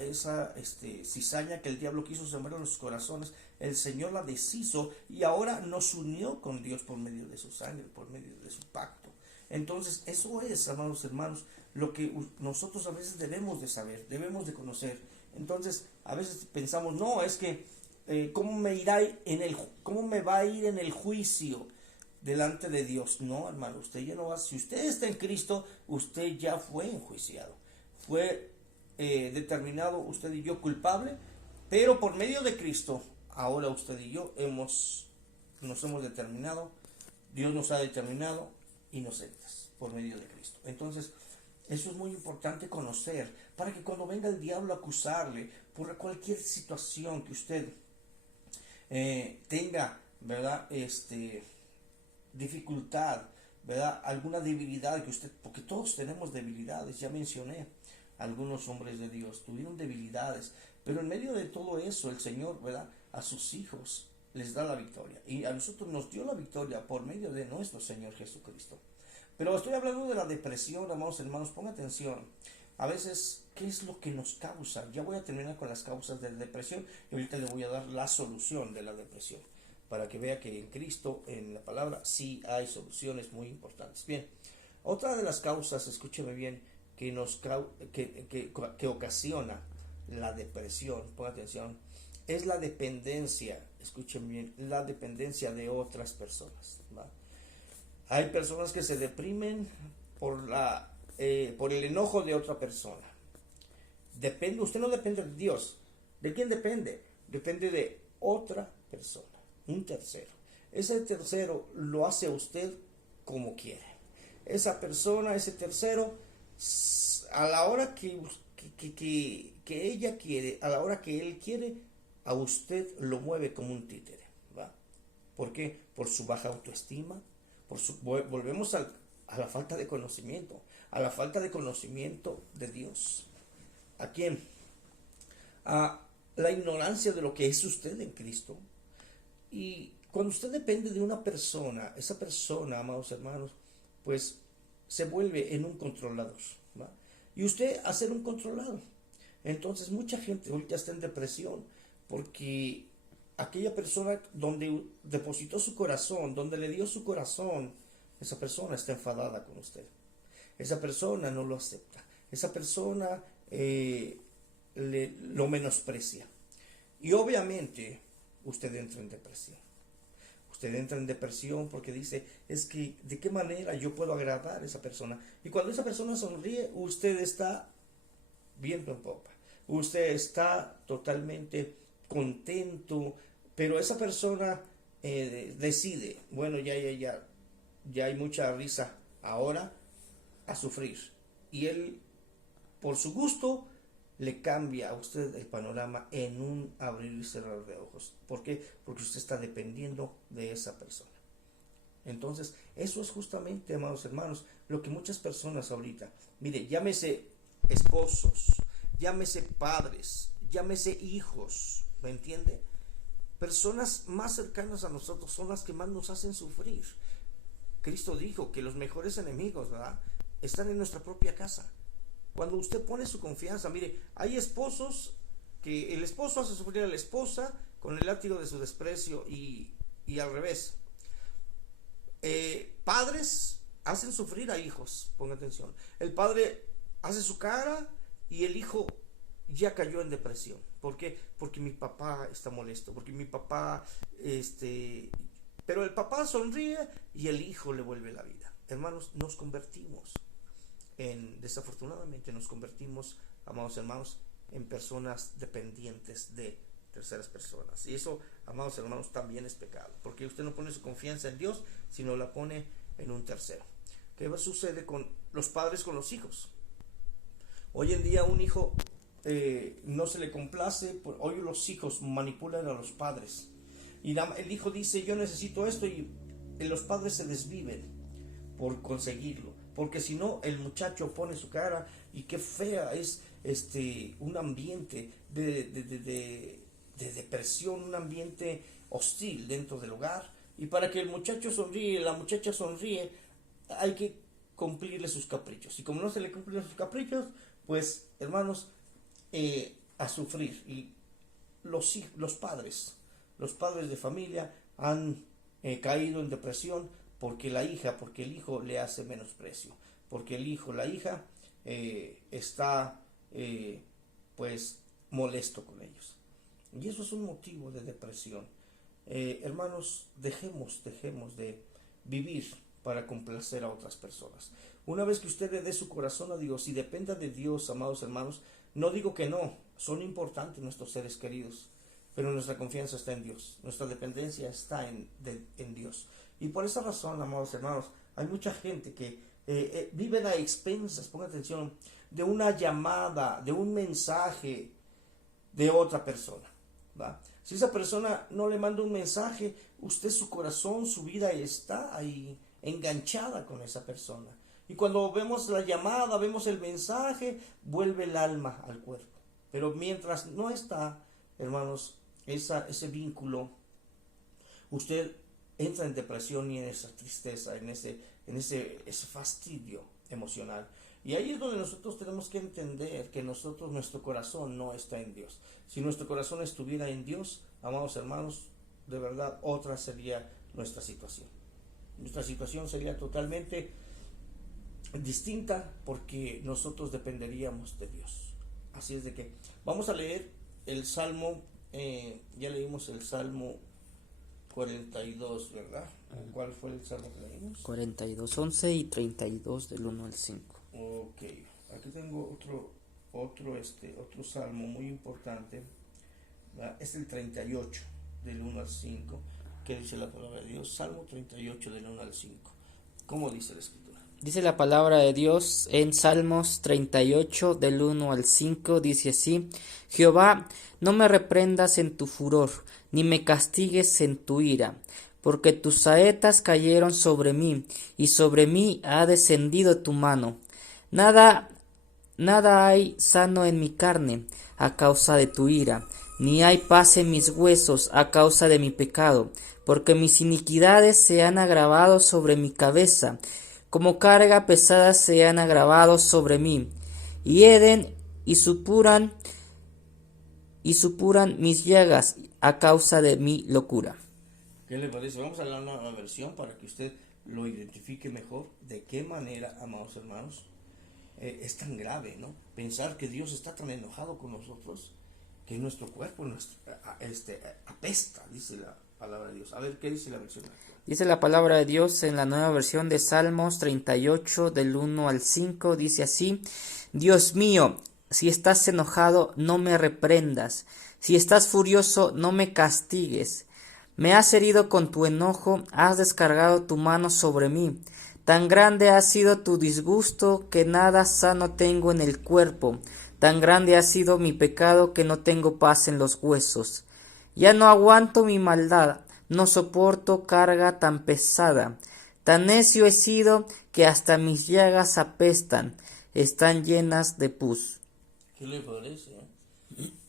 cizaña que el diablo quiso sembrar en nuestros corazones, el Señor la deshizo y ahora nos unió con Dios por medio de su sangre, por medio de su pacto. Entonces, eso es, amados hermanos, lo que nosotros a veces debemos de saber, debemos de conocer. Entonces, a veces pensamos, no, es que ¿cómo me va a ir en el juicio delante de Dios? No, hermano, usted ya no va. Si usted está en Cristo, usted ya fue enjuiciado. Fue determinado usted y yo culpable, pero por medio de Cristo, ahora usted y yo nos hemos determinado, Dios nos ha determinado inocentes por medio de Cristo. Entonces, eso es muy importante conocer, para que cuando venga el diablo a acusarle por cualquier situación que usted tenga, ¿verdad?, dificultad, ¿verdad?, alguna debilidad que usted, porque todos tenemos debilidades, ya mencioné, algunos hombres de Dios tuvieron debilidades, pero en medio de todo eso el Señor, ¿verdad?, a sus hijos les da la victoria, y a nosotros nos dio la victoria por medio de nuestro Señor Jesucristo. Pero estoy hablando de la depresión, amados hermanos, ponga atención. A veces, ¿qué es lo que nos causa? Ya voy a terminar con las causas de la depresión y ahorita le voy a dar la solución de la depresión, para que vea que en Cristo, en la palabra, sí hay soluciones muy importantes. Bien, otra de las causas, escúcheme bien, que ocasiona la depresión, ponga atención, es la dependencia, escúcheme bien, la dependencia de otras personas, ¿va? Hay personas que se deprimen por el enojo de otra persona. Usted no depende de Dios. ¿De quién depende? Depende de otra persona, un tercero. Ese tercero lo hace a usted como quiere. Esa persona, ese tercero, a la hora que ella quiere, a la hora que él quiere, a usted lo mueve como un títere, ¿va? ¿Por qué? Por su baja autoestima, volvemos a la falta de conocimiento, a la falta de conocimiento de Dios. ¿A quién? A la ignorancia de lo que es usted en Cristo. Y cuando usted depende de una persona, esa persona, amados hermanos, pues se vuelve en un controlador, ¿va? Y usted a ser un controlado. Entonces mucha gente ahorita está en depresión porque aquella persona donde depositó su corazón, donde le dio su corazón, esa persona está enfadada con usted. Esa persona no lo acepta. Esa persona lo menosprecia. Y obviamente usted entra en depresión. Usted entra en depresión porque dice, es que ¿de qué manera yo puedo agradar a esa persona? Y cuando esa persona sonríe, usted está viento en popa. Usted está totalmente contento, pero esa persona decide, bueno, ya hay mucha risa, ahora a sufrir. Y él, por su gusto, le cambia a usted el panorama en un abrir y cerrar de ojos. ¿Por qué? Porque usted está dependiendo de esa persona. Entonces, eso es justamente, amados hermanos, lo que muchas personas ahorita, mire, llámese esposos, llámese padres, llámese hijos, ¿me entiende? Personas más cercanas a nosotros son las que más nos hacen sufrir. Cristo dijo que los mejores enemigos, ¿verdad?, están en nuestra propia casa. Cuando usted pone su confianza, mire, hay esposos que el esposo hace sufrir a la esposa con el látigo de su desprecio y al revés. Padres hacen sufrir a hijos, ponga atención. El padre hace su cara y el hijo ya cayó en depresión. ¿Por qué? Porque mi papá está molesto, porque mi papá, pero el papá sonríe y el hijo le vuelve la vida. Hermanos, desafortunadamente nos convertimos, amados hermanos, en personas dependientes de terceras personas. Y eso, amados hermanos, también es pecado, porque usted no pone su confianza en Dios, sino la pone en un tercero. ¿Qué sucede con los padres con los hijos? Hoy en día un hijo no se le complace, hoy los hijos manipulan a los padres. Y el hijo dice, yo necesito esto, y los padres se desviven por conseguirlo. Porque si no, el muchacho pone su cara y qué fea es un ambiente de depresión, un ambiente hostil dentro del hogar. Y para que el muchacho sonríe, la muchacha sonríe, hay que cumplirle sus caprichos. Y como no se le cumplen sus caprichos, pues, hermanos, a sufrir. Y los padres de familia han caído en depresión porque porque el hijo le hace menosprecio, porque el hijo, la hija está pues molesto con ellos. Y eso es un motivo de depresión. Hermanos, dejemos de vivir para complacer a otras personas. Una vez que usted le dé su corazón a Dios y dependa de Dios, amados hermanos, no digo que no, son importantes nuestros seres queridos, pero nuestra confianza está en Dios, nuestra dependencia está en Dios. Y por esa razón, amados hermanos, hay mucha gente que viven a expensas, ponga atención, de una llamada, de un mensaje de otra persona, ¿va? Si esa persona no le manda un mensaje, usted, su corazón, su vida está ahí enganchada con esa persona. Y cuando vemos la llamada, vemos el mensaje, vuelve el alma al cuerpo. Pero mientras no está, hermanos, ese vínculo, usted entra en depresión y en esa tristeza, en ese fastidio emocional. Y ahí es donde nosotros tenemos que entender que nuestro corazón no está en Dios. Si nuestro corazón estuviera en Dios, amados hermanos, de verdad, otra sería nuestra situación. Nuestra situación sería totalmente distinta porque nosotros dependeríamos de Dios. Así es de que vamos a leer el Salmo, ya leímos el Salmo 42, ¿verdad? ¿Cuál fue el salmo que leímos? 42, 11 y 32 del 1 al 5. Ok, aquí tengo otro salmo muy importante, ¿verdad? Es el 38 del 1 al 5, que dice la palabra de Dios. Salmo 38 del 1 al 5. ¿Cómo dice la escritura? Dice la palabra de Dios en Salmos 38 del 1 al 5, dice así: Jehová, no me reprendas en tu furor, ni me castigues en tu ira, porque tus saetas cayeron sobre mí, y sobre mí ha descendido tu mano. Nada hay sano en mi carne a causa de tu ira, ni hay paz en mis huesos a causa de mi pecado, porque mis iniquidades se han agravado sobre mi cabeza, como carga pesada se han agravado sobre mí. Hieden y supuran mis llagas a causa de mi locura. ¿Qué le parece? Vamos a la nueva versión para que usted lo identifique mejor. ¿De qué manera, amados hermanos, es tan grave, ¿no? Pensar que Dios está tan enojado con nosotros que nuestro cuerpo apesta, dice la palabra de Dios. A ver, ¿qué dice la versión actual? Dice la palabra de Dios en la nueva versión de Salmos 38 del 1 al 5, dice así: Dios mío, si estás enojado, no me reprendas. Si estás furioso, no me castigues. Me has herido con tu enojo, has descargado tu mano sobre mí. Tan grande ha sido tu disgusto que nada sano tengo en el cuerpo. Tan grande ha sido mi pecado que no tengo paz en los huesos. Ya no aguanto mi maldad, no soporto carga tan pesada. Tan necio he sido que hasta mis llagas apestan, están llenas de pus. ¿Qué le parece?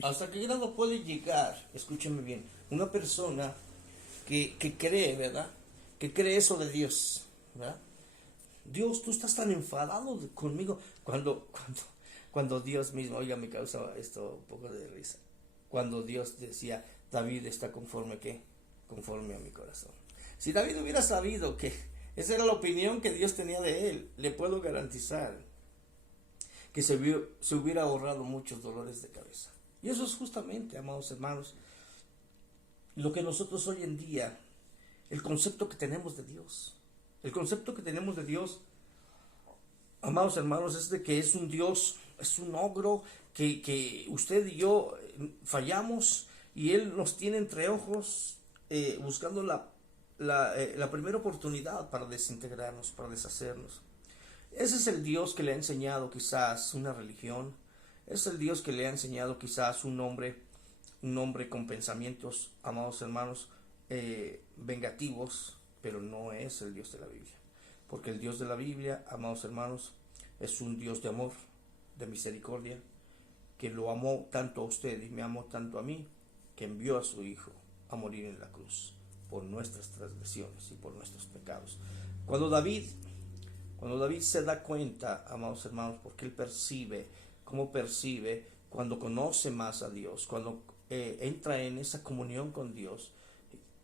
¿Hasta qué grado puede llegar? Escúcheme bien. Una persona que cree, ¿verdad? Que cree eso de Dios, ¿verdad? Dios, tú estás tan enfadado conmigo. Cuando Dios mismo, oiga, me causa esto un poco de risa. Cuando Dios decía, David está conforme a mi corazón. Si David hubiera sabido que esa era la opinión que Dios tenía de él, le puedo garantizar que se hubiera ahorrado muchos dolores de cabeza. Y eso es justamente, amados hermanos, lo que nosotros hoy en día, el concepto que tenemos de Dios. El concepto que tenemos de Dios, amados hermanos, es de que es un Dios, es un ogro, que usted y yo fallamos y Él nos tiene entre ojos buscando la primera oportunidad para desintegrarnos, para deshacernos. Ese es el Dios que le ha enseñado quizás una religión, es el Dios que le ha enseñado quizás un hombre con pensamientos, amados hermanos, vengativos, pero no es el Dios de la Biblia. Porque el Dios de la Biblia, amados hermanos, es un Dios de amor, de misericordia, que lo amó tanto a usted y me amó tanto a mí, que envió a su Hijo a morir en la cruz por nuestras transgresiones y por nuestros pecados. Cuando David se da cuenta, amados hermanos, porque él percibe cuando conoce más a Dios, cuando entra en esa comunión con Dios,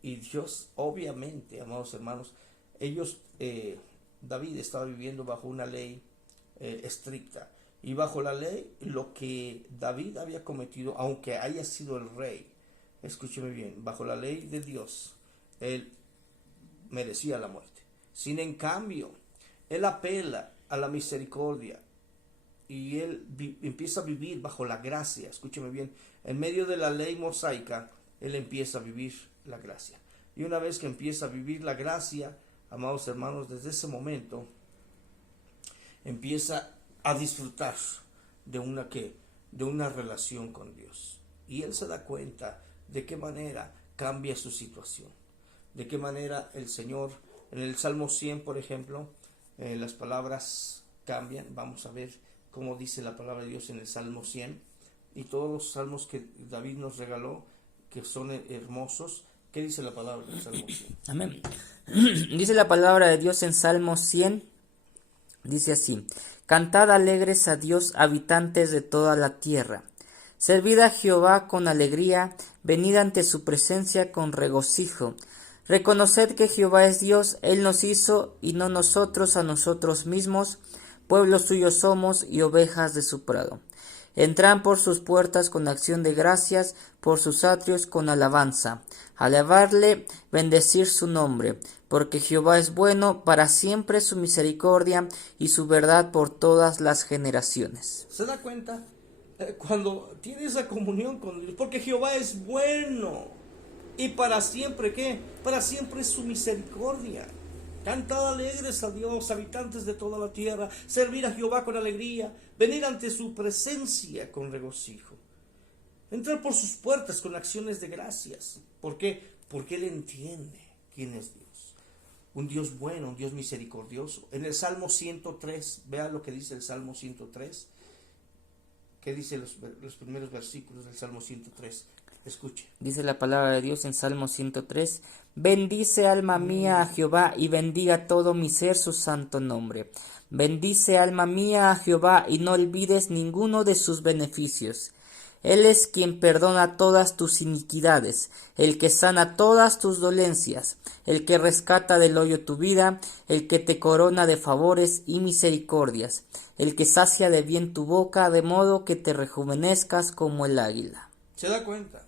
y Dios, obviamente, amados hermanos, David estaba viviendo bajo una ley estricta, y bajo la ley, lo que David había cometido, aunque haya sido el rey, escúcheme bien, bajo la ley de Dios, él merecía la muerte. Sin en cambio, él apela a la misericordia y él empieza a vivir bajo la gracia. Escúcheme bien, en medio de la ley mosaica, él empieza a vivir la gracia. Y una vez que empieza a vivir la gracia, amados hermanos, desde ese momento empieza a disfrutar de una relación con Dios. Y él se da cuenta de qué manera cambia su situación, de qué manera el Señor, en el Salmo 100, por ejemplo, las palabras cambian. Vamos a ver cómo dice la palabra de Dios en el Salmo 100 y todos los salmos que David nos regaló, que son hermosos. ¿Qué dice la palabra del Salmo 100? Amén. Dice la palabra de Dios en Salmo 100, dice así: Cantad alegres a Dios, habitantes de toda la tierra. Servid a Jehová con alegría, venid ante su presencia con regocijo. Reconoced que Jehová es Dios, Él nos hizo y no nosotros a nosotros mismos, pueblo suyo somos y ovejas de su prado. Entrad por sus puertas con acción de gracias, por sus atrios con alabanza. Alabarle, bendecir su nombre, porque Jehová es bueno, para siempre su misericordia y su verdad por todas las generaciones. ¿Se da cuenta? Cuando tiene esa comunión con Dios, porque Jehová es bueno y para siempre, ¿qué? Para siempre es su misericordia. Cantad alegres a Dios, habitantes de toda la tierra, servir a Jehová con alegría, venir ante su presencia con regocijo. Entrar por sus puertas con acciones de gracias. ¿Por qué? Porque Él entiende quién es Dios. Un Dios bueno, un Dios misericordioso. En el Salmo 103, vea lo que dice el Salmo 103. ¿Qué dice los primeros versículos del Salmo 103? Escuche. Dice la palabra de Dios en Salmo 103. Bendice alma mía a Jehová y bendiga todo mi ser su santo nombre. Bendice alma mía a Jehová y no olvides ninguno de sus beneficios. Él es quien perdona todas tus iniquidades, el que sana todas tus dolencias, el que rescata del hoyo tu vida, el que te corona de favores y misericordias, el que sacia de bien tu boca, de modo que te rejuvenezcas como el águila. ¿Se da cuenta?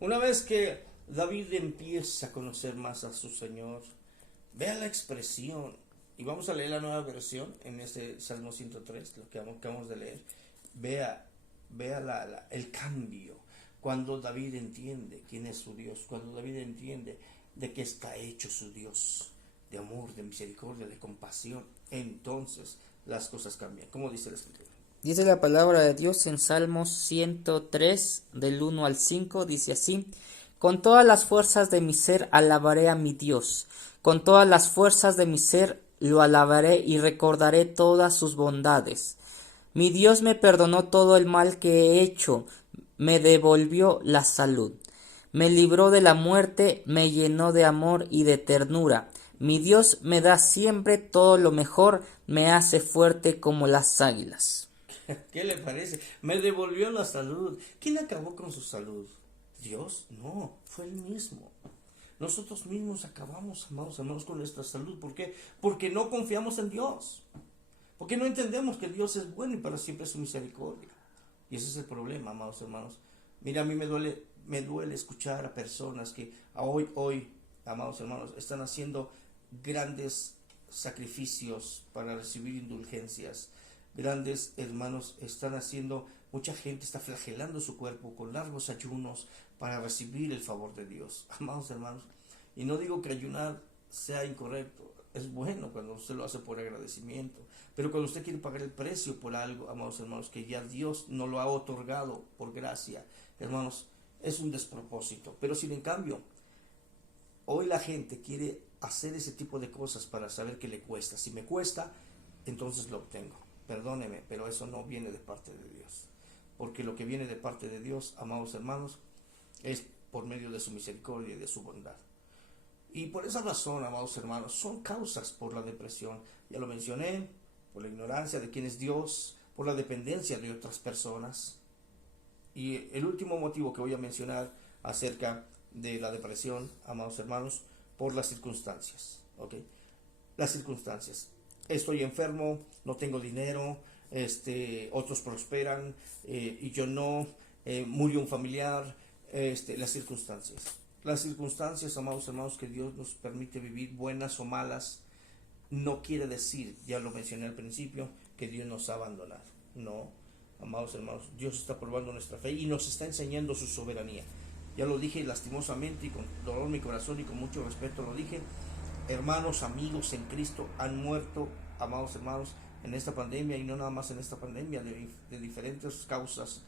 Una vez que David empieza a conocer más a su Señor, vea la expresión, y vamos a leer la nueva versión en este Salmo 103, lo que acabamos de leer. Vea el cambio, cuando David entiende quién es su Dios, cuando David entiende de qué está hecho su Dios, de amor, de misericordia, de compasión, entonces las cosas cambian. ¿Cómo dice la Escritura? Dice la palabra de Dios en Salmos 103, del 1 al 5, dice así: Con todas las fuerzas de mi ser alabaré a mi Dios, con todas las fuerzas de mi ser lo alabaré y recordaré todas sus bondades. Mi Dios me perdonó todo el mal que he hecho, me devolvió la salud, me libró de la muerte, me llenó de amor y de ternura. Mi Dios me da siempre todo lo mejor, me hace fuerte como las águilas. ¿Qué le parece? Me devolvió la salud. ¿Quién acabó con su salud? ¿Dios? No, fue Él mismo. Nosotros mismos acabamos, amados hermanos, con nuestra salud. ¿Por qué? Porque no confiamos en Dios. Porque no entendemos que Dios es bueno y para siempre es su misericordia. Y ese es el problema, amados hermanos. Mira, a mí me duele escuchar a personas que hoy, amados hermanos, están haciendo grandes sacrificios para recibir indulgencias. Grandes hermanos están haciendo, mucha gente está flagelando su cuerpo con largos ayunos para recibir el favor de Dios. Amados hermanos, y no digo que ayunar sea incorrecto, es bueno cuando usted lo hace por agradecimiento, pero cuando usted quiere pagar el precio por algo, amados hermanos, que ya Dios no lo ha otorgado por gracia, hermanos, es un despropósito. Pero si en cambio, hoy la gente quiere hacer ese tipo de cosas para saber que le cuesta. Si me cuesta, entonces lo obtengo. Perdóneme, pero eso no viene de parte de Dios. Porque lo que viene de parte de Dios, amados hermanos, es por medio de su misericordia y de su bondad. Y por esa razón, amados hermanos, son causas por la depresión. Ya lo mencioné, por la ignorancia de quién es Dios, por la dependencia de otras personas. Y el último motivo que voy a mencionar acerca de la depresión, amados hermanos, por las circunstancias. ¿Ok? Las circunstancias. Estoy enfermo, no tengo dinero, otros prosperan y yo no, murió un familiar, las circunstancias. Las circunstancias, amados hermanos, que Dios nos permite vivir, buenas o malas, no quiere decir, ya lo mencioné al principio, que Dios nos ha abandonado. No, amados hermanos, Dios está probando nuestra fe y nos está enseñando su soberanía. Ya lo dije lastimosamente y con dolor en mi corazón y con mucho respeto lo dije. Hermanos, amigos en Cristo han muerto, amados hermanos, en esta pandemia, y no nada más en esta pandemia, de diferentes causas,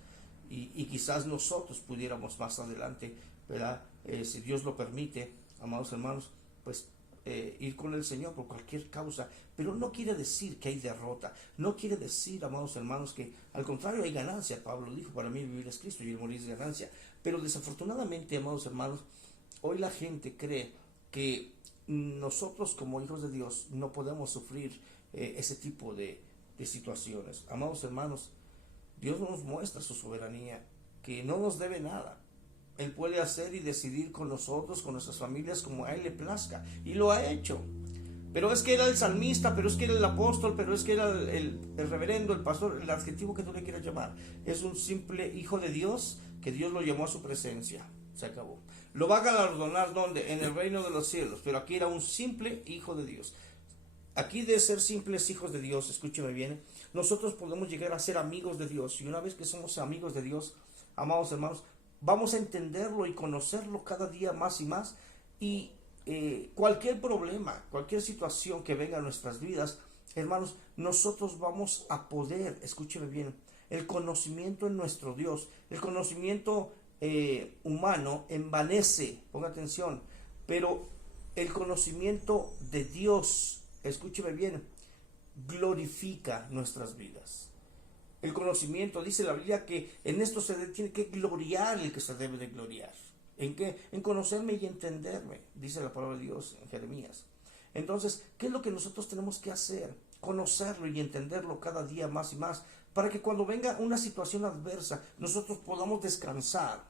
y quizás nosotros pudiéramos más adelante, ¿verdad? Si Dios lo permite, amados hermanos, pues ir con el Señor por cualquier causa, pero no quiere decir que hay derrota, no quiere decir, amados hermanos, que al contrario hay ganancia. Pablo dijo: para mí vivir es Cristo y el morir es ganancia. Pero desafortunadamente, amados hermanos, hoy la gente cree que nosotros como hijos de Dios no podemos sufrir ese tipo de situaciones. Amados hermanos, Dios nos muestra su soberanía, que no nos debe nada. Él puede hacer y decidir con nosotros, con nuestras familias, como a Él le plazca, y lo ha hecho. Pero es que era el salmista, pero es que era el apóstol, pero es que era el reverendo, el pastor, el adjetivo que tú le quieras llamar. Es un simple hijo de Dios que Dios lo llamó a su presencia. Se acabó. Lo va a galardonar, ¿dónde? En el reino de los cielos. Pero aquí era un simple hijo de Dios. Aquí, de ser simples hijos de Dios, escúcheme bien, nosotros podemos llegar a ser amigos de Dios. Y una vez que somos amigos de Dios, amados hermanos, vamos a entenderlo y conocerlo cada día más y más. Y cualquier problema, cualquier situación que venga a nuestras vidas, hermanos, nosotros vamos a poder, escúcheme bien, el conocimiento en nuestro Dios, el conocimiento humano envanece, ponga atención, pero el conocimiento de Dios, escúcheme bien, glorifica nuestras vidas. El conocimiento, dice la Biblia que en esto se tiene que gloriar el que se debe de gloriar. ¿En qué? En conocerme y entenderme, dice la palabra de Dios en Jeremías. Entonces, ¿qué es lo que nosotros tenemos que hacer? Conocerlo y entenderlo cada día más y más, para que cuando venga una situación adversa, nosotros podamos descansar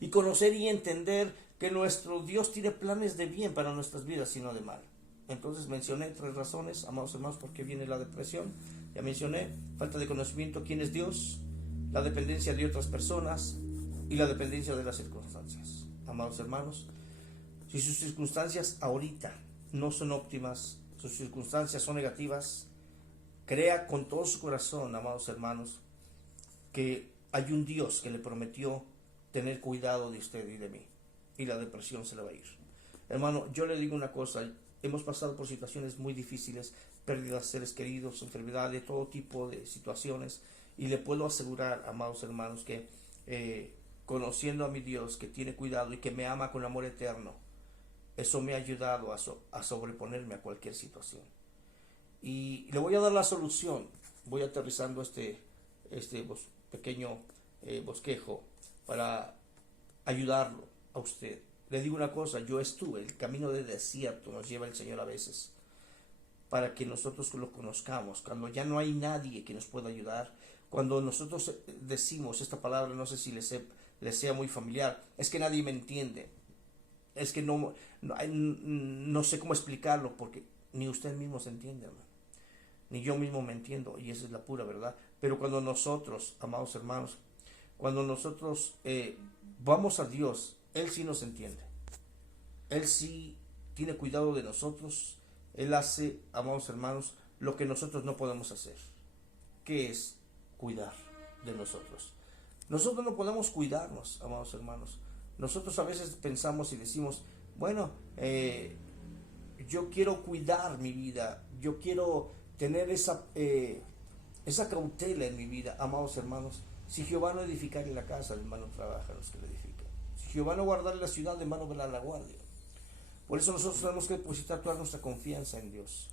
y conocer y entender que nuestro Dios tiene planes de bien para nuestras vidas y no de mal. Entonces mencioné 3 razones, amados hermanos, por qué viene la depresión. Ya mencioné, falta de conocimiento, quién es Dios, la dependencia de otras personas y la dependencia de las circunstancias. Amados hermanos, si sus circunstancias ahorita no son óptimas, sus circunstancias son negativas, crea con todo su corazón, amados hermanos, que hay un Dios que le prometió tener cuidado de usted y de mí, y la depresión se le va a ir. Hermano, yo le digo una cosa, hemos pasado por situaciones muy difíciles, pérdidas de seres queridos, enfermedad, de todo tipo de situaciones, y le puedo asegurar, amados hermanos, que conociendo a mi Dios, que tiene cuidado y que me ama con amor eterno, eso me ha ayudado a sobreponerme a cualquier situación. Y le voy a dar la solución. Voy aterrizando este pequeño bosquejo para ayudarlo a usted. Le digo una cosa, yo estuve, el camino de desierto nos lleva el Señor a veces, para que nosotros lo conozcamos, cuando ya no hay nadie que nos pueda ayudar, cuando nosotros decimos esta palabra, no sé si les sea muy familiar, es que nadie me entiende, es que no sé cómo explicarlo, porque ni usted mismo se entiende, hermano, ni yo mismo me entiendo, y esa es la pura verdad. Pero cuando nosotros, amados hermanos, cuando nosotros vamos a Dios, Él sí nos entiende, Él sí tiene cuidado de nosotros, Él hace, amados hermanos, lo que nosotros no podemos hacer, que es cuidar de nosotros. Nosotros no podemos cuidarnos, amados hermanos. Nosotros a veces pensamos y decimos, bueno, yo quiero cuidar mi vida, yo quiero tener esa cautela en mi vida, amados hermanos. Si Jehová no edifica la casa, en vano trabajan los que la edifican. Si Jehová no guardar la ciudad, en vano velará la guardia. Por eso nosotros tenemos que depositar toda nuestra confianza en Dios.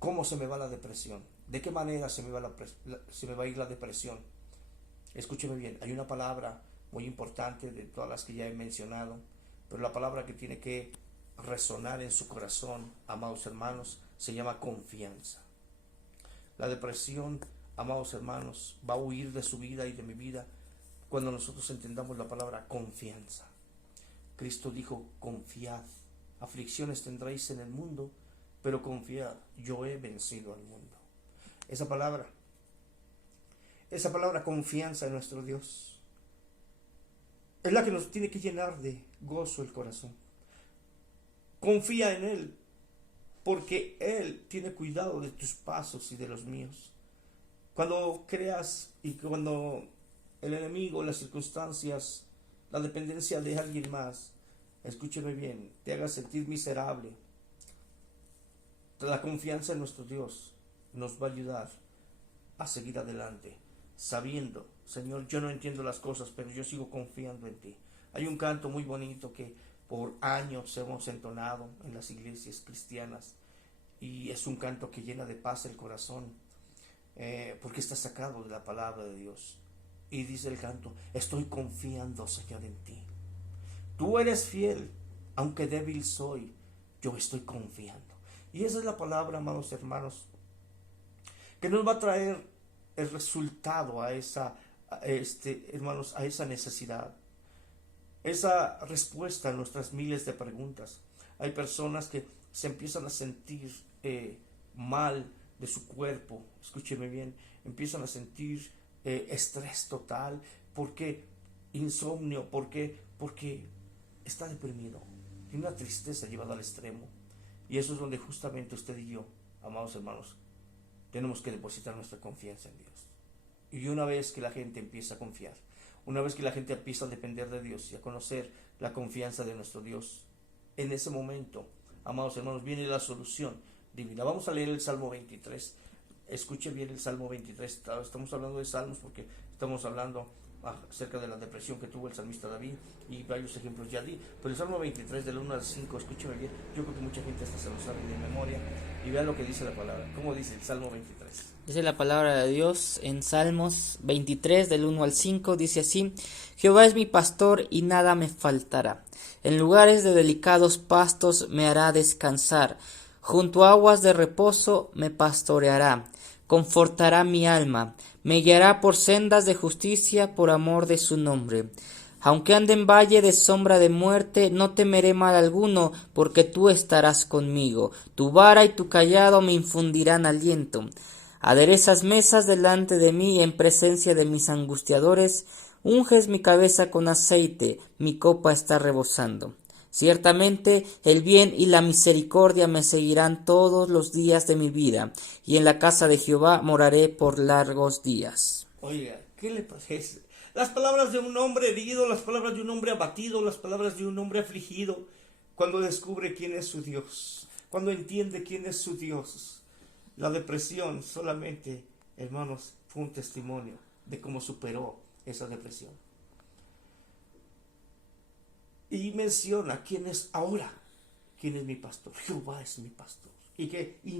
¿Cómo se me va la depresión? ¿De qué manera se me va a ir la depresión? Escúcheme bien, hay una palabra muy importante de todas las que ya he mencionado, pero la palabra que tiene que resonar en su corazón, amados hermanos, se llama confianza. La depresión, amados hermanos, va a huir de su vida y de mi vida cuando nosotros entendamos la palabra confianza. Cristo dijo, confiad, aflicciones tendréis en el mundo, pero confiad, yo he vencido al mundo. Esa palabra confianza en nuestro Dios, es la que nos tiene que llenar de gozo el corazón. Confía en Él, porque Él tiene cuidado de tus pasos y de los míos. Cuando creas y cuando el enemigo, las circunstancias, la dependencia de alguien más, escúcheme bien, te haga sentir miserable, la confianza en nuestro Dios nos va a ayudar a seguir adelante, sabiendo, Señor, yo no entiendo las cosas, pero yo sigo confiando en ti. Hay un canto muy bonito que por años hemos entonado en las iglesias cristianas, y es un canto que llena de paz el corazón, porque está sacado de la palabra de Dios. Y dice el canto, estoy confiando, Señor, en ti. Tú eres fiel, aunque débil soy, yo estoy confiando. Y esa es la palabra, amados hermanos, que nos va a traer el resultado a esa necesidad, esa respuesta a nuestras miles de preguntas. Hay personas que se empiezan a sentir mal de su cuerpo, escúcheme bien, empiezan a sentir estrés total, porque insomnio, porque está deprimido, tiene una tristeza llevada al extremo. Y eso es donde justamente usted y yo, amados hermanos, tenemos que depositar nuestra confianza en Dios. Y una vez que la gente empieza a confiar, una vez que la gente empieza a depender de Dios y a conocer la confianza de nuestro Dios, en ese momento, amados hermanos, viene la solución divina. Vamos a leer el Salmo 23. Escuche bien el Salmo 23. Estamos hablando de salmos porque estamos hablando acerca de la depresión que tuvo el salmista David y varios ejemplos ya di. Pero el Salmo 23 del 1 al 5, escúcheme bien. Yo creo que mucha gente hasta se lo sabe de memoria. Y vean lo que dice la palabra. ¿Cómo dice el Salmo 23? Dice la palabra de Dios en Salmos 23 del 1 al 5, dice así: Jehová es mi pastor y nada me faltará. En lugares de delicados pastos me hará descansar. Junto a aguas de reposo me pastoreará. Confortará mi alma. Me guiará por sendas de justicia por amor de su nombre. Aunque ande en valle de sombra de muerte, no temeré mal alguno, porque tú estarás conmigo. Tu vara y tu cayado me infundirán aliento. Aderezas mesas delante de mí en presencia de mis angustiadores. Unges mi cabeza con aceite, mi copa está rebosando. Ciertamente el bien y la misericordia me seguirán todos los días de mi vida, y en la casa de Jehová moraré por largos días. Oiga, ¿qué le parece? Las palabras de un hombre herido, las palabras de un hombre abatido, las palabras de un hombre afligido, cuando descubre quién es su Dios, cuando entiende quién es su Dios. La depresión solamente, hermanos, fue un testimonio de cómo superó esa depresión. Y menciona quién es ahora, quién es mi pastor. Jehová es mi pastor. Y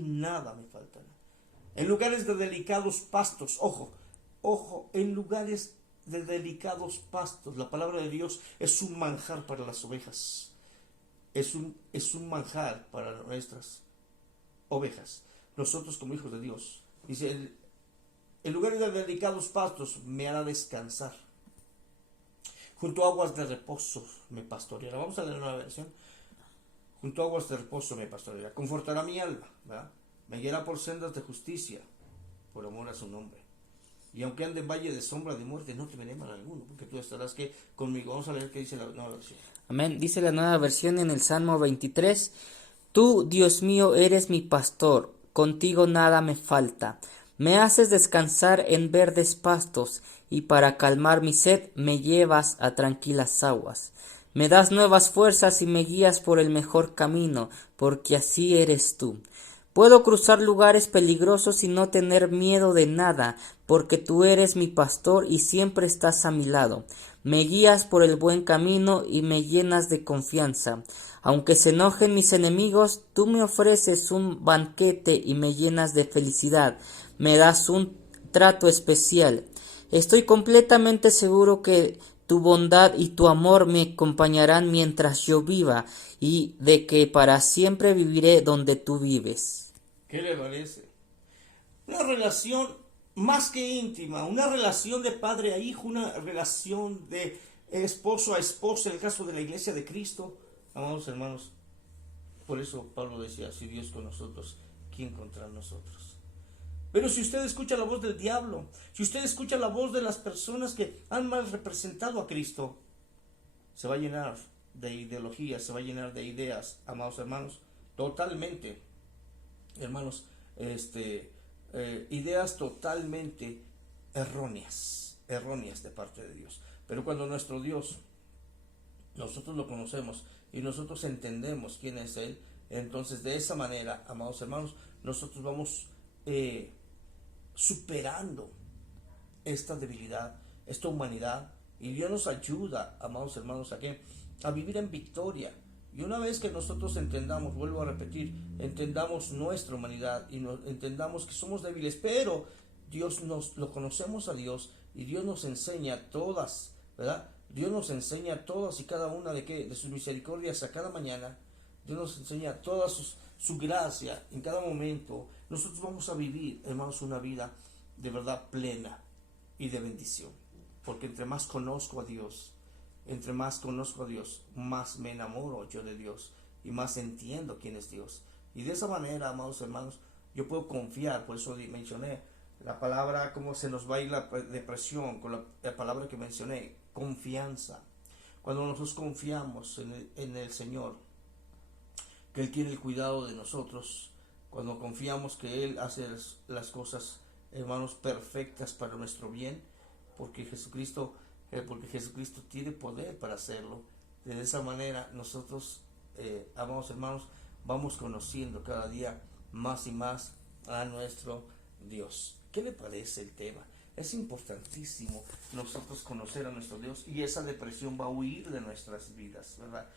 nada me faltará. En lugares de delicados pastos, ojo, en lugares de delicados pastos. La palabra de Dios es un manjar para las ovejas. Es un manjar para nuestras ovejas. Nosotros como hijos de Dios. Dice, en lugares de delicados pastos me hará descansar. Junto a aguas de reposo me pastoreará. Vamos a leer una versión. Junto a aguas de reposo me pastoreará. Confortará mi alma, ¿verdad? Me guiará por sendas de justicia, por amor a su nombre. Y aunque ande en valle de sombra de muerte, no temeré mal alguno, porque tú estarás conmigo. Vamos a leer qué dice la nueva versión. Amén. Dice la nueva versión en el Salmo 23: Tú, Dios mío, eres mi pastor, contigo nada me falta. Me haces descansar en verdes pastos, y para calmar mi sed me llevas a tranquilas aguas. Me das nuevas fuerzas y me guías por el mejor camino, porque así eres tú. Puedo cruzar lugares peligrosos y no tener miedo de nada, porque tú eres mi pastor y siempre estás a mi lado. Me guías por el buen camino y me llenas de confianza. Aunque se enojen mis enemigos, tú me ofreces un banquete y me llenas de felicidad. Me das un trato especial. Estoy completamente seguro que tu bondad y tu amor me acompañarán mientras yo viva, y de que para siempre viviré donde tú vives. ¿Qué le parece? Una relación más que íntima, una relación de padre a hijo, una relación de esposo a esposa, en el caso de la iglesia de Cristo. Amados hermanos, por eso Pablo decía, si Dios con nosotros, ¿quién contra nosotros? Pero si usted escucha la voz del diablo, si usted escucha la voz de las personas que han mal representado a Cristo, se va a llenar de ideologías, se va a llenar de ideas, amados hermanos, totalmente, hermanos, ideas totalmente erróneas de parte de Dios. Pero cuando nuestro Dios, nosotros lo conocemos y nosotros entendemos quién es Él, entonces de esa manera, amados hermanos, nosotros vamos superando esta debilidad, esta humanidad, y Dios nos ayuda, amados hermanos, a vivir en victoria. Y una vez que nosotros entendamos, vuelvo a repetir, entendamos nuestra humanidad y entendamos que somos débiles, pero lo conocemos a Dios y Dios nos enseña todas, ¿verdad? Dios nos enseña todas y cada una de sus misericordias a cada mañana. Dios nos enseña toda su gracia en cada momento. Nosotros vamos a vivir, hermanos, una vida de verdad plena y de bendición. Porque entre más conozco a Dios, más me enamoro yo de Dios y más entiendo quién es Dios. Y de esa manera, amados hermanos, yo puedo confiar. Por eso mencioné la palabra, cómo se nos va a ir la depresión, con la palabra que mencioné, confianza. Cuando nosotros confiamos en el Señor, que Él tiene el cuidado de nosotros, cuando confiamos que Él hace las cosas, hermanos, perfectas para nuestro bien, porque Jesucristo tiene poder para hacerlo. De esa manera nosotros amados hermanos, vamos conociendo cada día más y más a nuestro Dios. ¿Qué le parece el tema? Es importantísimo nosotros conocer a nuestro Dios y esa depresión va a huir de nuestras vidas, ¿verdad?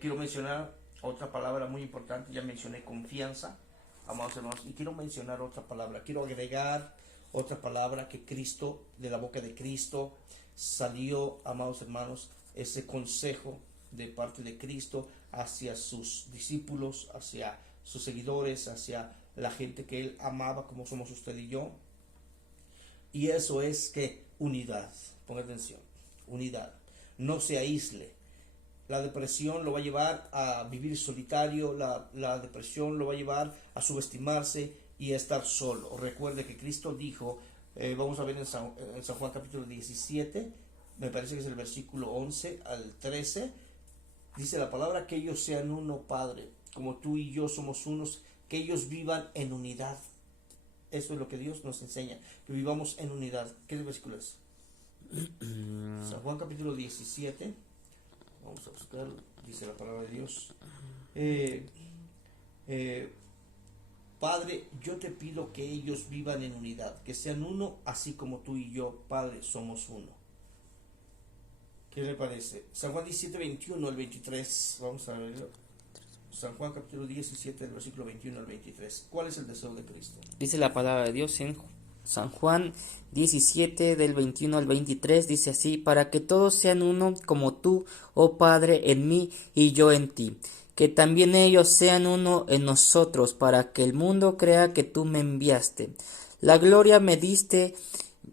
Quiero mencionar otra palabra muy importante, ya mencioné confianza, amados hermanos, y quiero mencionar otra palabra, quiero agregar otra palabra que Cristo, de la boca de Cristo, salió, amados hermanos, ese consejo de parte de Cristo hacia sus discípulos, hacia sus seguidores, hacia la gente que Él amaba como somos usted y yo. Y eso es que unidad, ponga atención, unidad, no se aísle. La depresión lo va a llevar a vivir solitario, la depresión lo va a llevar a subestimarse y a estar solo. Recuerde que Cristo dijo, vamos a ver en San Juan capítulo 17, me parece que es el versículo 11 al 13, dice la palabra que ellos sean uno, Padre, como tú y yo somos unos, que ellos vivan en unidad. Eso es lo que Dios nos enseña, que vivamos en unidad. ¿Qué versículo es? San Juan capítulo 17. Vamos a buscar, dice la palabra de Dios. Padre, yo te pido que ellos vivan en unidad, que sean uno, así como tú y yo, Padre, somos uno. ¿Qué le parece? San Juan 17, 21 al 23. Vamos a ver. San Juan capítulo 17, del versículo 21 al 23. ¿Cuál es el deseo de Cristo? Dice la palabra de Dios en San Juan 17 del 21 al 23, dice así: para que todos sean uno como tú, oh Padre, en mí y yo en ti, que también ellos sean uno en nosotros, para que el mundo crea que tú me enviaste. La gloria me diste,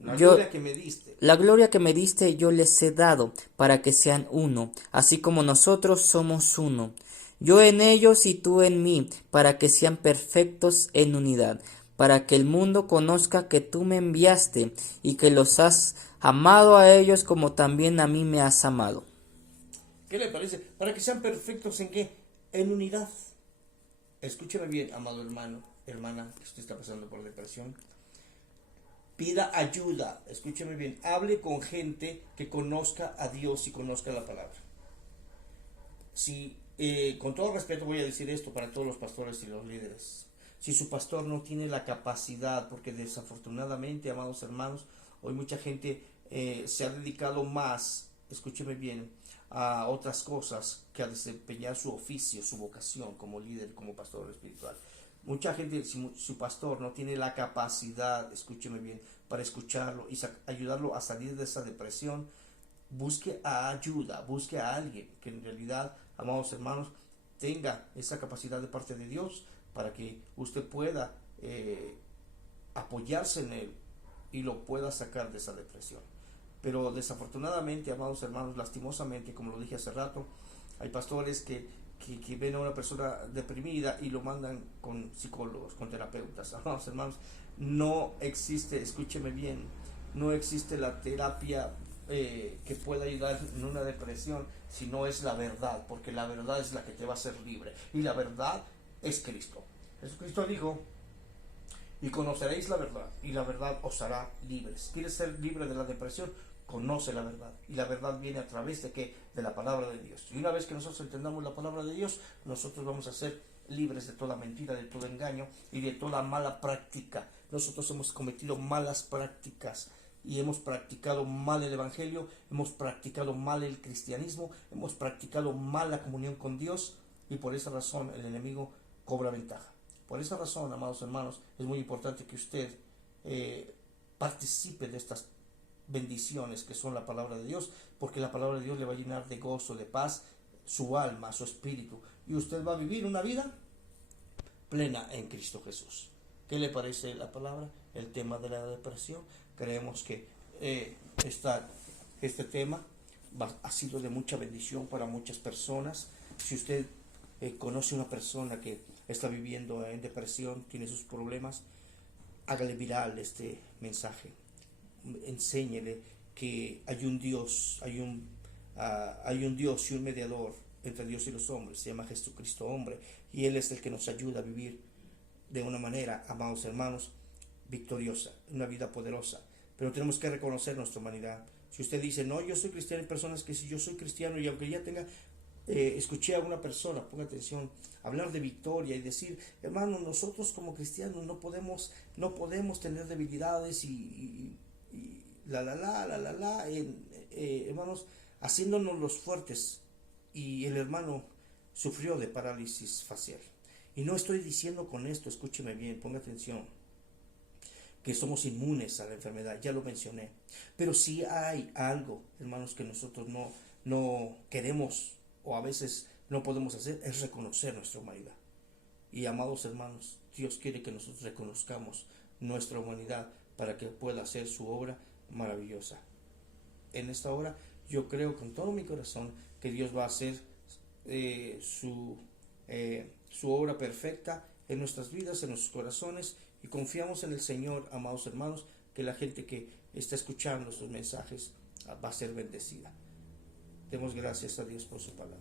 La gloria que me diste. La gloria que me diste yo les he dado, para que sean uno, así como nosotros somos uno. Yo en ellos y tú en mí, para que sean perfectos en unidad, para que el mundo conozca que tú me enviaste y que los has amado a ellos como también a mí me has amado. ¿Qué le parece? Para que sean perfectos en qué? En unidad. Escúcheme bien, amado hermano, hermana, que usted está pasando por depresión. Pida ayuda, escúcheme bien, hable con gente que conozca a Dios y conozca la palabra. Si, con todo respeto voy a decir esto para todos los pastores y los líderes. Si su pastor no tiene la capacidad, porque desafortunadamente, amados hermanos, hoy mucha gente se ha dedicado más, escúcheme bien, a otras cosas que a desempeñar su oficio, su vocación como líder, como pastor espiritual. Mucha gente, si su pastor no tiene la capacidad, escúcheme bien, para escucharlo y ayudarlo a salir de esa depresión, busque ayuda, busque a alguien que en realidad, amados hermanos, tenga esa capacidad de parte de Dios para que usted pueda apoyarse en él y lo pueda sacar de esa depresión. Pero desafortunadamente, amados hermanos, lastimosamente, como lo dije hace rato, hay pastores que ven a una persona deprimida y lo mandan con psicólogos, con terapeutas. Amados hermanos, no existe, escúcheme bien, no existe la terapia que pueda ayudar en una depresión si no es la verdad, porque la verdad es la que te va a hacer libre y la verdad es Cristo. Jesucristo dijo: y conoceréis la verdad y la verdad os hará libres. ¿Quieres ser libre de la depresión? Conoce la verdad, y la verdad viene a través de ¿qué? De la palabra de Dios. Y una vez que nosotros entendamos la palabra de Dios, nosotros vamos a ser libres de toda mentira, de todo engaño y de toda mala práctica. Nosotros hemos cometido malas prácticas y hemos practicado mal el evangelio, hemos practicado mal el cristianismo, hemos practicado mal la comunión con Dios, y por esa razón el enemigo cobra ventaja. Por esa razón, amados hermanos, es muy importante que usted participe de estas bendiciones que son la palabra de Dios, porque la palabra de Dios le va a llenar de gozo, de paz, su alma, su espíritu, y usted va a vivir una vida plena en Cristo Jesús. ¿Qué le parece la palabra? El tema de la depresión. Creemos que este tema ha sido de mucha bendición para muchas personas. Si usted conoce una persona que está viviendo en depresión, tiene sus problemas, hágale viral este mensaje. Enséñele que hay un Dios, hay un Dios y un mediador entre Dios y los hombres, se llama Jesucristo hombre, y Él es el que nos ayuda a vivir de una manera, amados hermanos, victoriosa, una vida poderosa. Pero tenemos que reconocer nuestra humanidad. Si usted dice: no, yo soy cristiano, hay personas que si yo soy cristiano y aunque ya tenga escuché a una persona, ponga atención, hablar de victoria y decir, hermano, nosotros como cristianos no podemos tener debilidades y hermanos, haciéndonos los fuertes. Y el hermano sufrió de parálisis facial. Y no estoy diciendo con esto, escúcheme bien, ponga atención, que somos inmunes a la enfermedad, ya lo mencioné. Pero si hay algo, hermanos, que nosotros no queremos o a veces no podemos hacer, es reconocer nuestra humanidad. Y amados hermanos, Dios quiere que nosotros reconozcamos nuestra humanidad para que pueda hacer su obra maravillosa. En esta hora yo creo con todo mi corazón que Dios va a hacer su obra perfecta en nuestras vidas, en nuestros corazones, y confiamos en el Señor, amados hermanos, que la gente que está escuchando sus mensajes va a ser bendecida. Demos gracias a Dios por su palabra.